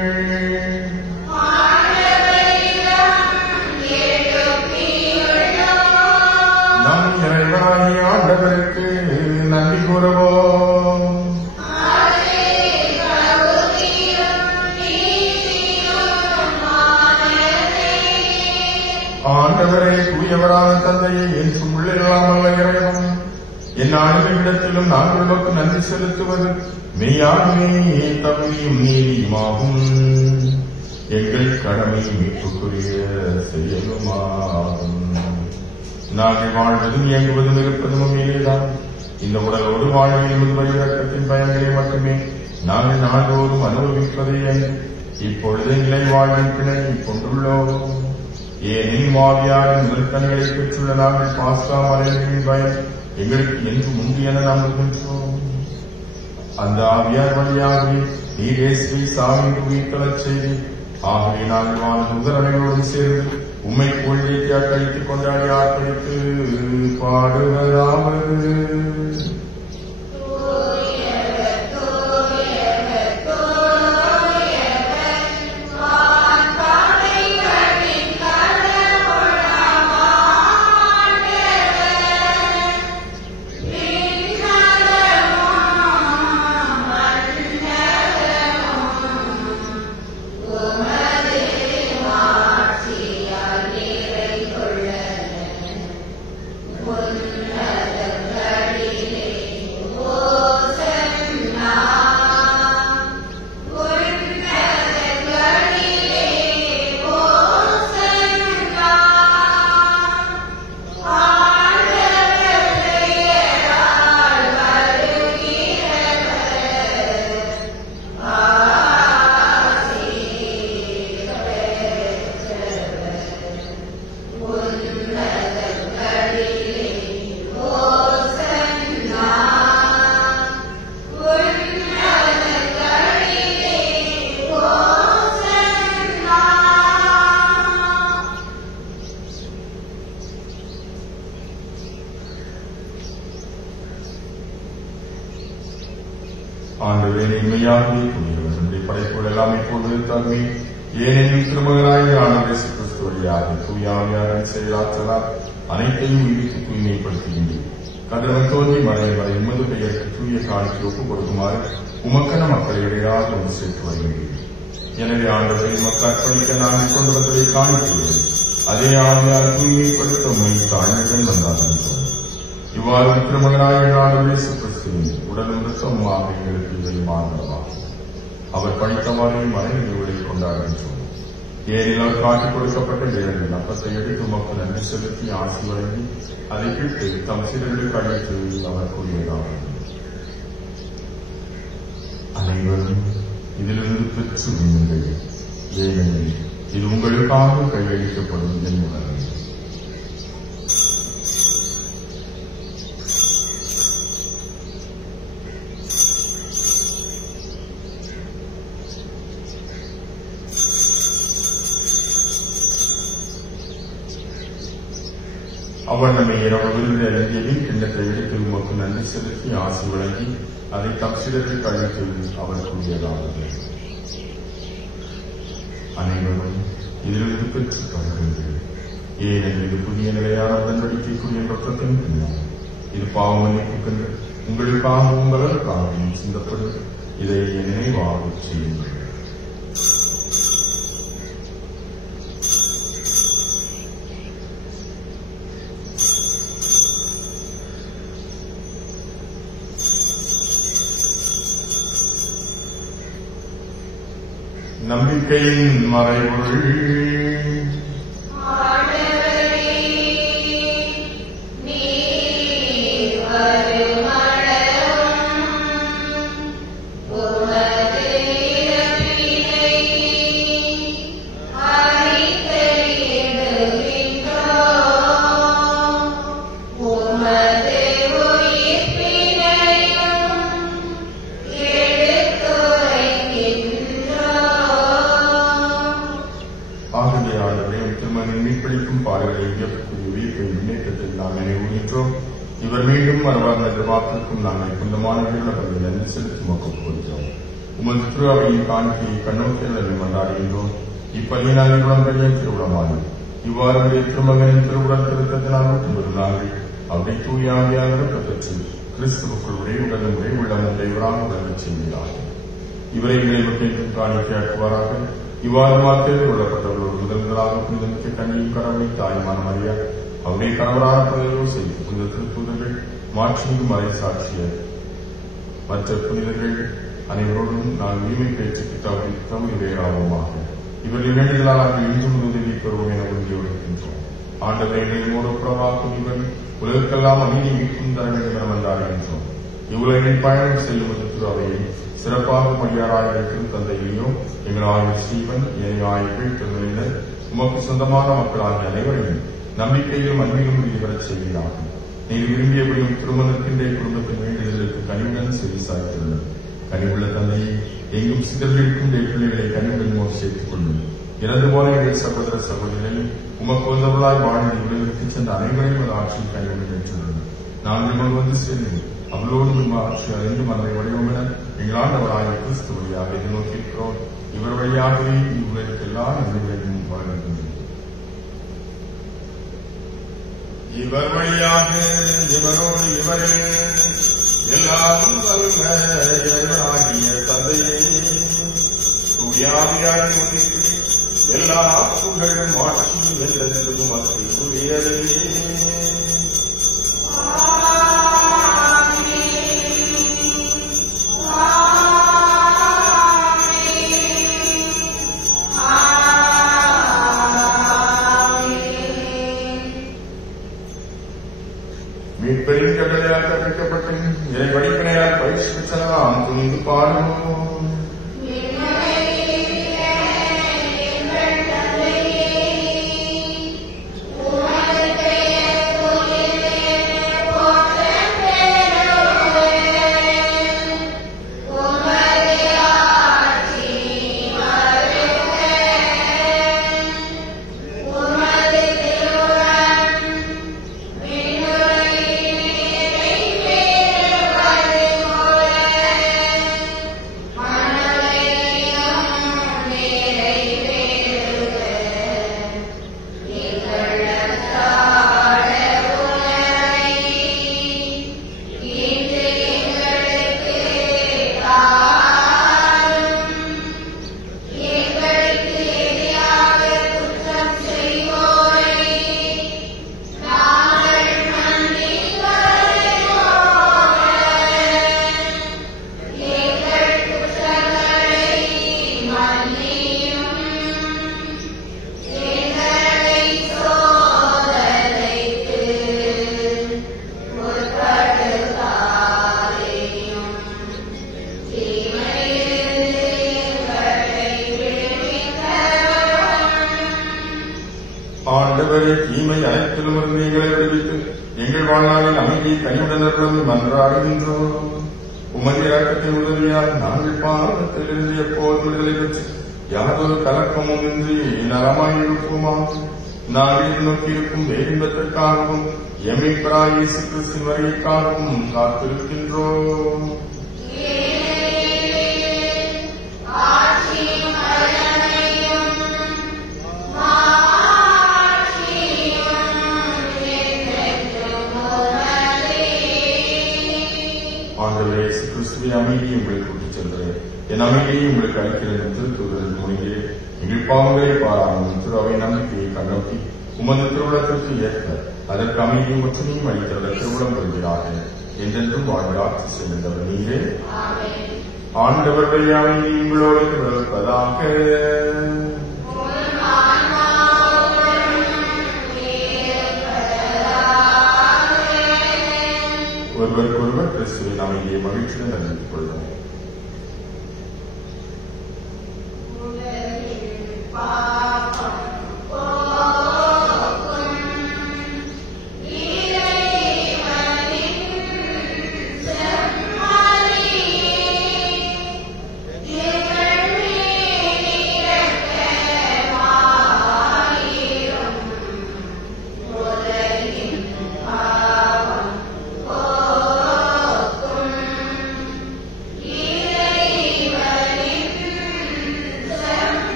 நம் இறைவனாகிய ஆண்டவருக்கு நன்றி கூறுவோம். ஆண்டவரே, தூயவரான தந்தையை என்றும் உள்ளில்லாமல் இறைவன் என் ஆளுமையிடத்திலும் நாங்கள் உமக்கு நன்றி செலுத்துவது மெய்யாகவே தகுதியும் நீதியுமாகும். எங்கள் கடமை மீட்புக்குரிய செயலுமாகும். நாங்கள் வாழ்வதும் இயங்குவதும் இருப்பதும் மேலேதான். இந்த உடலோடு வாழ்வில் முதுவரை இறக்கத்தின் பயன்களை மட்டுமே நாங்கள் நாள்தோறும் அனுபவிப்பதே இப்பொழுது நிலை வாழ்வின் பிணையை கொண்டுள்ளோம். ஏனெனில் மாவியாரின் முதற்கனிகளை பெற்றுள்ள நாங்கள் பாஸ்கா மலைகளின் பயன் எங்களுக்கு என்று முந்தியென நம்புகின்றோம். அந்த ஆவியார் வழியாகவே நீர் இயேசுவை சாவின் உயிர்த்தெழச் செய்து ஆகவே நாங்கள் வாழ் முதலமையோடும் சேர்ந்து உம்மை கோயிலேற்றி அக்கழித்துக் கொண்டாடி ஆர்ப்பரித்து பாடுவதாவது. ஆண்டவரே, உண்மையாகவே தூயவர்களுடைய படைப்புகள் எல்லாம் இப்போது தன்மை ஏனெனில் திருமகனாய் ஆண்டவர் இயேசு கிறிஸ்து வழியாக தூயாவியாரின் செயலாற்றலால் அனைத்தையும் இடித்து தூய்மைப்படுத்துகின்றேன். கதிரவன் தோன்றி மழை வரை உமது பெயருக்கு தூய காணிக்கை ஒப்புக் கொடுக்குமாறு உமக்கன மக்களை இடையாக கொண்டு சேர்த்து வருகின்றேன். எனவே ஆண்டவரை மக்கள் அர்ப்பணிக்க நான் கொண்டு வந்ததை காணிக்கிறேன். அதே ஆவியால் தூய்மைப்படுத்த உண்மை தாழ்மைகள் வந்தார்கள். இவ்வாறு திருமகனாய் ஆண்டவர் இயேசு கிறிஸ்துவின் உடலும் இரத்தமுமாக எங்களுக்கு இறைமானவாகும். அவர் பணித்தவாறு மனைவிகளை கொண்டாடுகின்றோம். ஏனில் அவர் காட்டிக் கொடுக்கப்பட்ட வேளையில் அப்பத்தை எடுத்து மக்கள் நன்றி செலுத்தி ஆசி வழங்கி அதை கேட்டு தம் சிறர்களுக்கு அழைத்து அவர் கூறியதாகும். அனைவரும் இதிலிருந்து பெற்று உண்ணுங்கள். ஏனெனில் இது உங்களுக்காக கையளிக்கப்படும் என் உணர்வு. அவ்வண்ணமே இரவில் அறிந்தியவின் கிண்ணத்தை எடுத்து உமக்கு நன்றி செலுத்தி ஆசி வழங்கி அதை தப்சிடத்தில் கழித்து அவருக்குரியதானது. அனைவரும் இதிலிருந்து பெற்றுக் கொள்கின்றனர். ஏனெனில் இது புதிய நிலையான உடன்படிக்கைக்குரிய ரத்தத்தின் பின்னர் இது பாவ மன்னிப்புக்கின்ற உங்களுக்காகவும் பலருக்காகவும் சிந்தப்படும். இதை நினைவாக செய்யுங்கள். நம்பிக்கையின் மறைபொருள். இவர் மீண்டும் வருவார் எதிர்பார்த்திருக்கும் நாங்கள் சொந்தமானவர்கள் நன்றி செலுத்தி மக்கள் கொடுத்தோம். உமது திருவாவையின் காணிக்கையை கண்ணோக்கியை கொண்டாடுகின்றோம். இப்பள்ளியினால் பெரிய திருவிழமாகும். இவ்வாறு திருமகனின் திருவுடல் திருத்தத்தினால் ஒன்று நாங்கள் அவரை தூயாவியாக பெற்று கிறிஸ்துவுக்குள் உடைய உடலும் உடைய உள்ளமும் உடையவராக உடல் செய்கிறார். இவரை நினைவுக்கு காணிக்கையாக்குவாராக. இவ்வாறு மாற்றில் கொள்ளப்பட்டவர்கள் முதல்களாக புனிதமிக்க கண்ணியும் கடவுளை தாய்மான மரியா அவருடைய கணவராக பதிலோ செய்து புனித திருத்தூதர்கள் மாற்றியும் மறை சாட்சிய மற்ற புனிதர்கள் அனைவரோடும் நான் உரிமை பேச்சுக்கு தவிர்த்தம் இவையாவோமாக. இவர்கள் வேண்டுதலால் நாங்கள் இன்றும் உதவி பெறுவோம் என உறுதியோடுகின்றோம். ஆண்டவரை நிலையோடு புறவாக்கும் இவர் உலகெல்லாம் அநீதி மீட்கும் தர வேண்டும் என வந்தாடுகின்றோம். இவ்வுலகில் பயணம் செய்யும் திருவாவையை சிறப்பாக மரியாராக இருக்கும் தந்தையையும் எங்கள் ஆயுள் சீவன் ஏனைய ஆயுள் திருநிலையினர் உமக்கு சொந்தமான மக்களாகிய அனைவரையும் நம்பிக்கையிலும் அன்பிலும் ஈடுபடச் செய்கிறார்கள். நீர் விரும்பியபடியும் திருமணத்தின் குடும்பத்தின் வேண்டுதலுக்கு கனிவுடன் செவி சாய்த்துள்ளது. கனிவுள்ள தந்தையை எங்கும் சிதறியிருக்கும் பிள்ளைகளை கனிவுடன் சேர்த்துக் கொள்ளும். இறந்து போன எங்கள் சகோதர சகோதரிகளில் உமக்கு வந்தவர்களாய் வாழ்ந்து உலகிற்கு சென்ற அனைவரையும் ஒரு ஆட்சியில் கனிவுடன் ஏற்றுள்ளது. நாங்கள் வந்து சேர்ந்து அவளோடு ஆட்சி அறிந்து மனதை வடிவம் என எங்கள் ஆண்டவராய கிறிஸ்து வழியாக எதிர்நோக்கியிருக்கிறோம். இவர் வழியாகவே இவ்வுலகிற்கு எல்லா நன்மைகளையும் வழங்குகின்றனர். இவர் வழியாக இவரோடு இவரே எல்லாம் வல்ல இறைவனாகிய தந்தையே தூயாவியாய் முன்னிட்டு எல்லா புகழும் ஆட்சியும் என்றென்றும் உரியதே. மீட்பெருங்கடலையால் தப்பிக்கப்பட்டு இறை வடிப்பினையால் பயிற்சி பெற்றலாம் துணிந்து பாடுவோம். ஆண்டவரே, தீமை அனைத்திலுமிருந்து எங்களை விடுவித்து எங்கள் வாழ்நாளில் அமைதியை கனிவுடன் மன்றாடுகின்றோம். உமது இரக்கத்தின் உதவியால் நாங்கள் பாவத்திலிருந்து எப்போது விடுதலை பெற்று யாதொரு கலக்கமும் இன்றி நலமாயிருப்போமா. நாங்கள் நோக்கியிருக்கும் வேரின்பத்திற்காகவும் எம்மிப்பராய் இயேசு கிறிஸ்துவின் வருகைக்காகவும் காத்திருக்கின்றோம். ஆண்டவரே இயேசு கிறிஸ்துவின் அமைதியை உங்களுக்கு விட்டுச் சென்றேன், என் அமைதியை உங்களுக்கு அளிக்கிறேன் என்று திருத்தூதர் முனைகிறே. எங்கள் பாவங்களை பாராமல் திரு அவை நம்பிக்கையை கண்ணோக்கி உமது திருவிழத்திற்கு ஏற்ப அதற்கு அமைதியும் ஒற்றுமையும் அளிக்கிறத திருவிழம் பெறுகிறாக. என்றென்றும் வாழ்ந்து ஆட்சி செய்கின்றவர் நீரே. ஆண்டவருடைய அமைதி உங்களோடு விளப்பதாக. ஒருவருக்கொருவர் கிறிஸ்துவின் அமைதியை மகிழ்ச்சியுடன் அறிவித்துக் கொள்வோம்.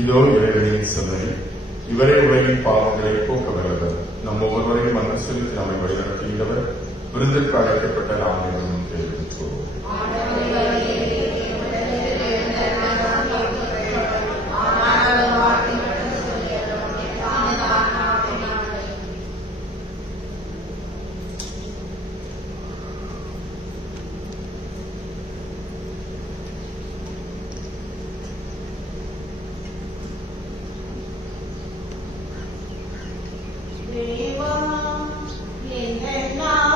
இதோ இறைவனின் செல்லை, இவரே உலகின் பாவங்களை போக்க வல்லவர். நம் ஒவ்வொருவரையும் அன்பு செலுத்தி நம்மை வழிநடத்துகின்றவர். விருந்திற்கு அழைக்கப்பட்ட நாம் அனைவரும் பேர் பெற்றோம். Amen. Amen.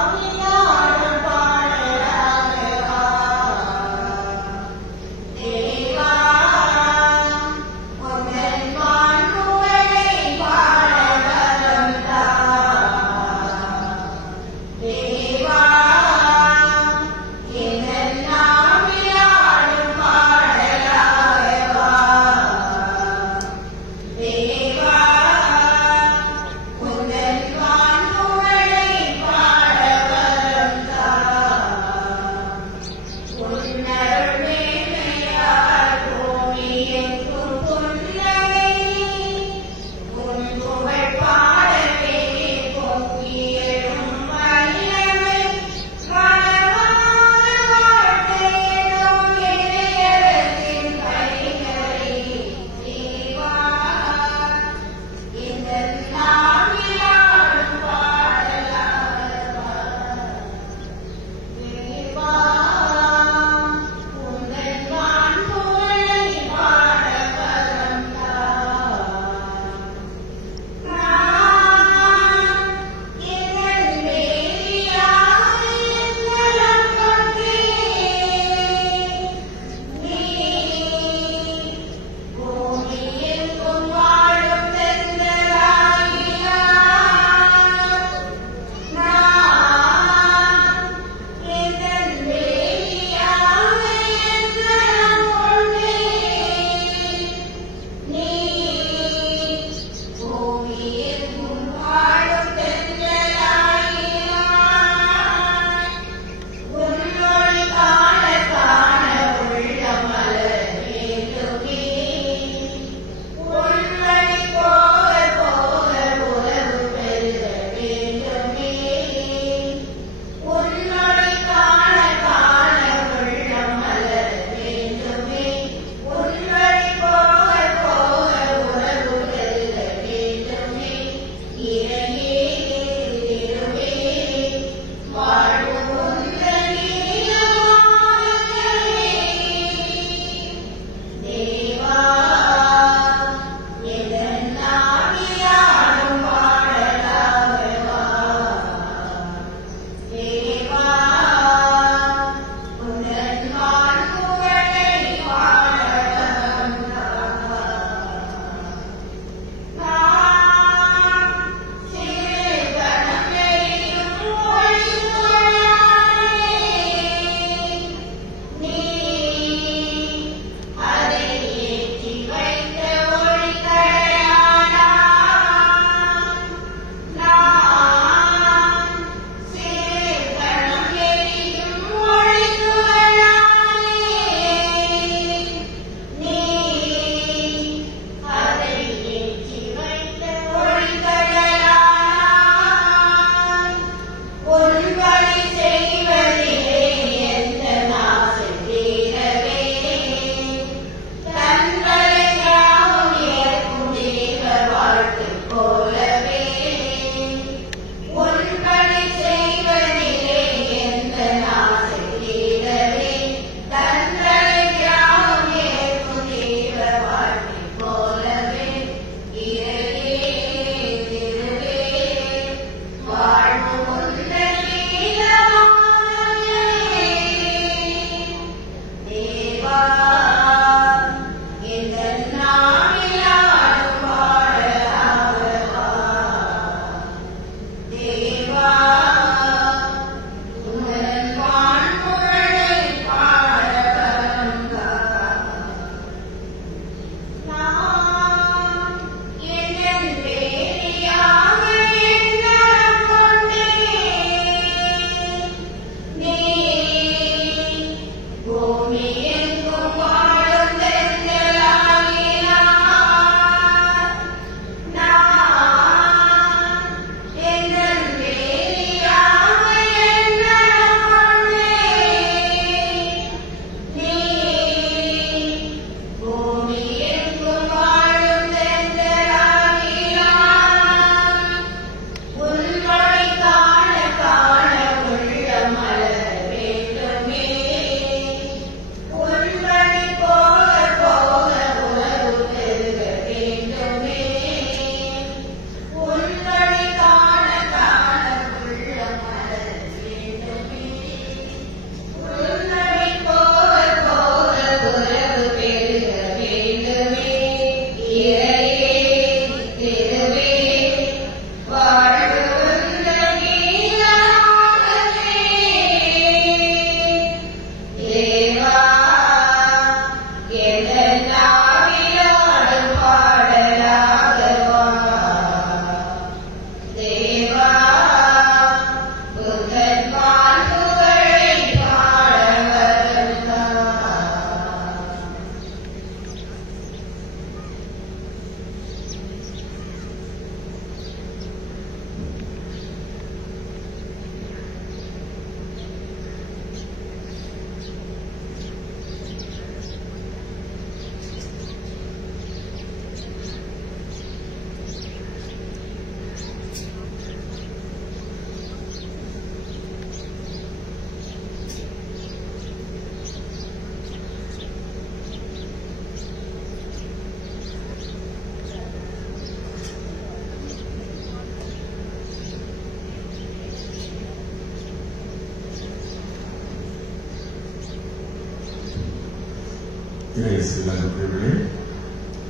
சிலங்குகளிலே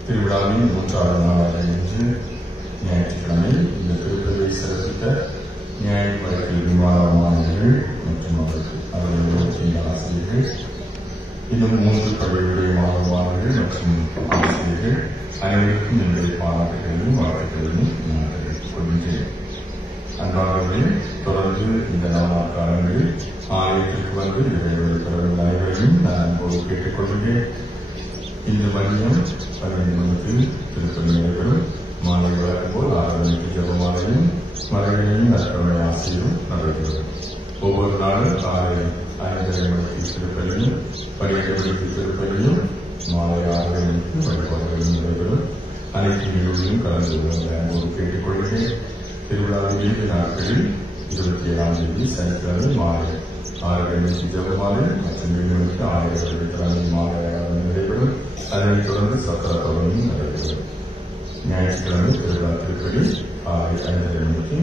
திருவிழாவின் 3வது நாளாக இன்று ஞாயிற்றுக்கிழமை இந்த திருப்பதியை சிறப்பித்த நியாய வழக்கில் விமானமானவர்கள் மற்றும் அவர்களுடைய ஆசிரியர்கள், இன்னும் 3 பள்ளிகளுடைய மாணவர்கள் மற்றும் ஆசிரியர்கள் அனைவருக்கும் என்னுடைய பாராட்டுகளையும் வாழ்த்துக்களையும் நான் தெரிவித்துக் கொள்கின்றேன். அன்றாடங்களே தொடர்ந்து இந்த 4 காலங்களில் ஆலயத்திற்கு வந்து இறைவனை பெறும் அனைவரையும் நான் அன்போடு கேட்டுக் கொள்கிறேன். இந்த மதியம் 12 மணிக்கு திருப்பதி நடைபெறும். மாலை வழக்கம் போல் 6 மணிக்கு ஜபமாலையும் மலைகளையும் நற்கருணை ஆசிரியரும் நடைபெறும். ஒவ்வொரு நாளும் காலை 5:30 மணிக்கு திருப்பதியும் 12 மணிக்கு திருப்பதியும் மாலை 6 மணிக்கு வழிபாடுகளும் நடைபெறும். அனைத்து நிகழ்வுகளும் கலந்து கொள்ள அன்போடு கேட்டுக் கொள்கிறேன். திருவிழாவின் இறுதி நாட்களில் 27ஆம் தேதி சனிக்கிழமை மாலை 6:30 மணிக்கு ஜபமாலை மற்றும் 7 மணிக்கு ஆலய தலைமை மாலை நடைபெறும். அதனைத் தொடர்ந்து சத்திர பவனியும் நடைபெறும். ஞாயிற்றுக்கிழமை திருவிழா திருப்பதி காலை 5:30 மணிக்கு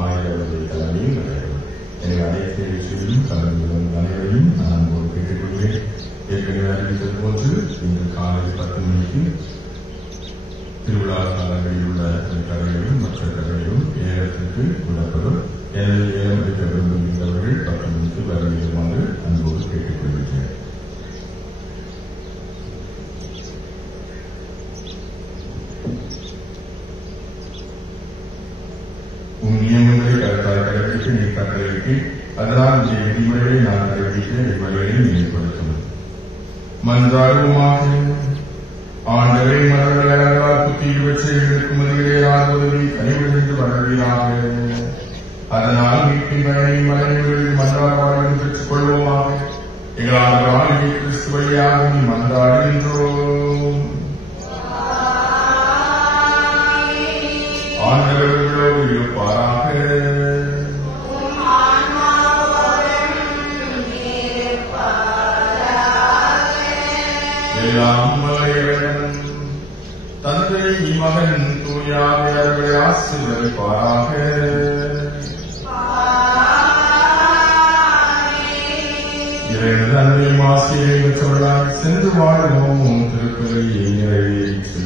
ஆயிரவருடைய தலைமையில் நடைபெறும். எனவே அனைத்து நிகழ்ச்சிகளிலும் கலந்து கொள்ளும் அனைவரையும் நான் அன்போடு கேட்டுக் கொள்கிறேன். ஏற்கனவே அறிவித்தது போன்று இன்று காலை 10 மணிக்கு திருவிழா காலங்களில் உள்ள கடைகளும் மற்ற கடைகளும் ஏலத்திற்கு விடப்படும். எனவே ஏலம் எடுக்க விரும்புகின்றவர்கள் 10 மணிக்கு வருமாறு அன்போடு கேட்டுக் கொள்கிறேன். உன் நியமங்களை கருத்தால் கடைபிடித்து நீ கட்டளையிட்டு அதனால் இந்த விதிமுறைகளை நான் கடைபிடிக்க இவ்வகையை மேம்படுத்தும். மன்றாடுவோமாக. ஆண்டவரை மலர்களால் புத்தியில் வச்சைகளுக்கு மதிலையாக உதவி கனிவிழந்து வளர்வீராக. அதனால் மீட்பின் பயனை மலைகளில் மன்றாடுவார்கள் பெற்றுக் கொள்வோமாக. எங்களால் கிறிஸ்து வழியாக நீ மன்றாடுகின்றோம். ஆண்டவர்களோடு இருப்பாராக. எல்லாம் வல்ல தந்தை மகன் தூயாவியர்களை ஆசீர்வதிப்பாராக. இறைவன் தந்தை ஆசிரியை பெற்றவர்களாக சென்று வாழ்வோம். திருப்பதியை நிறைவேற்று.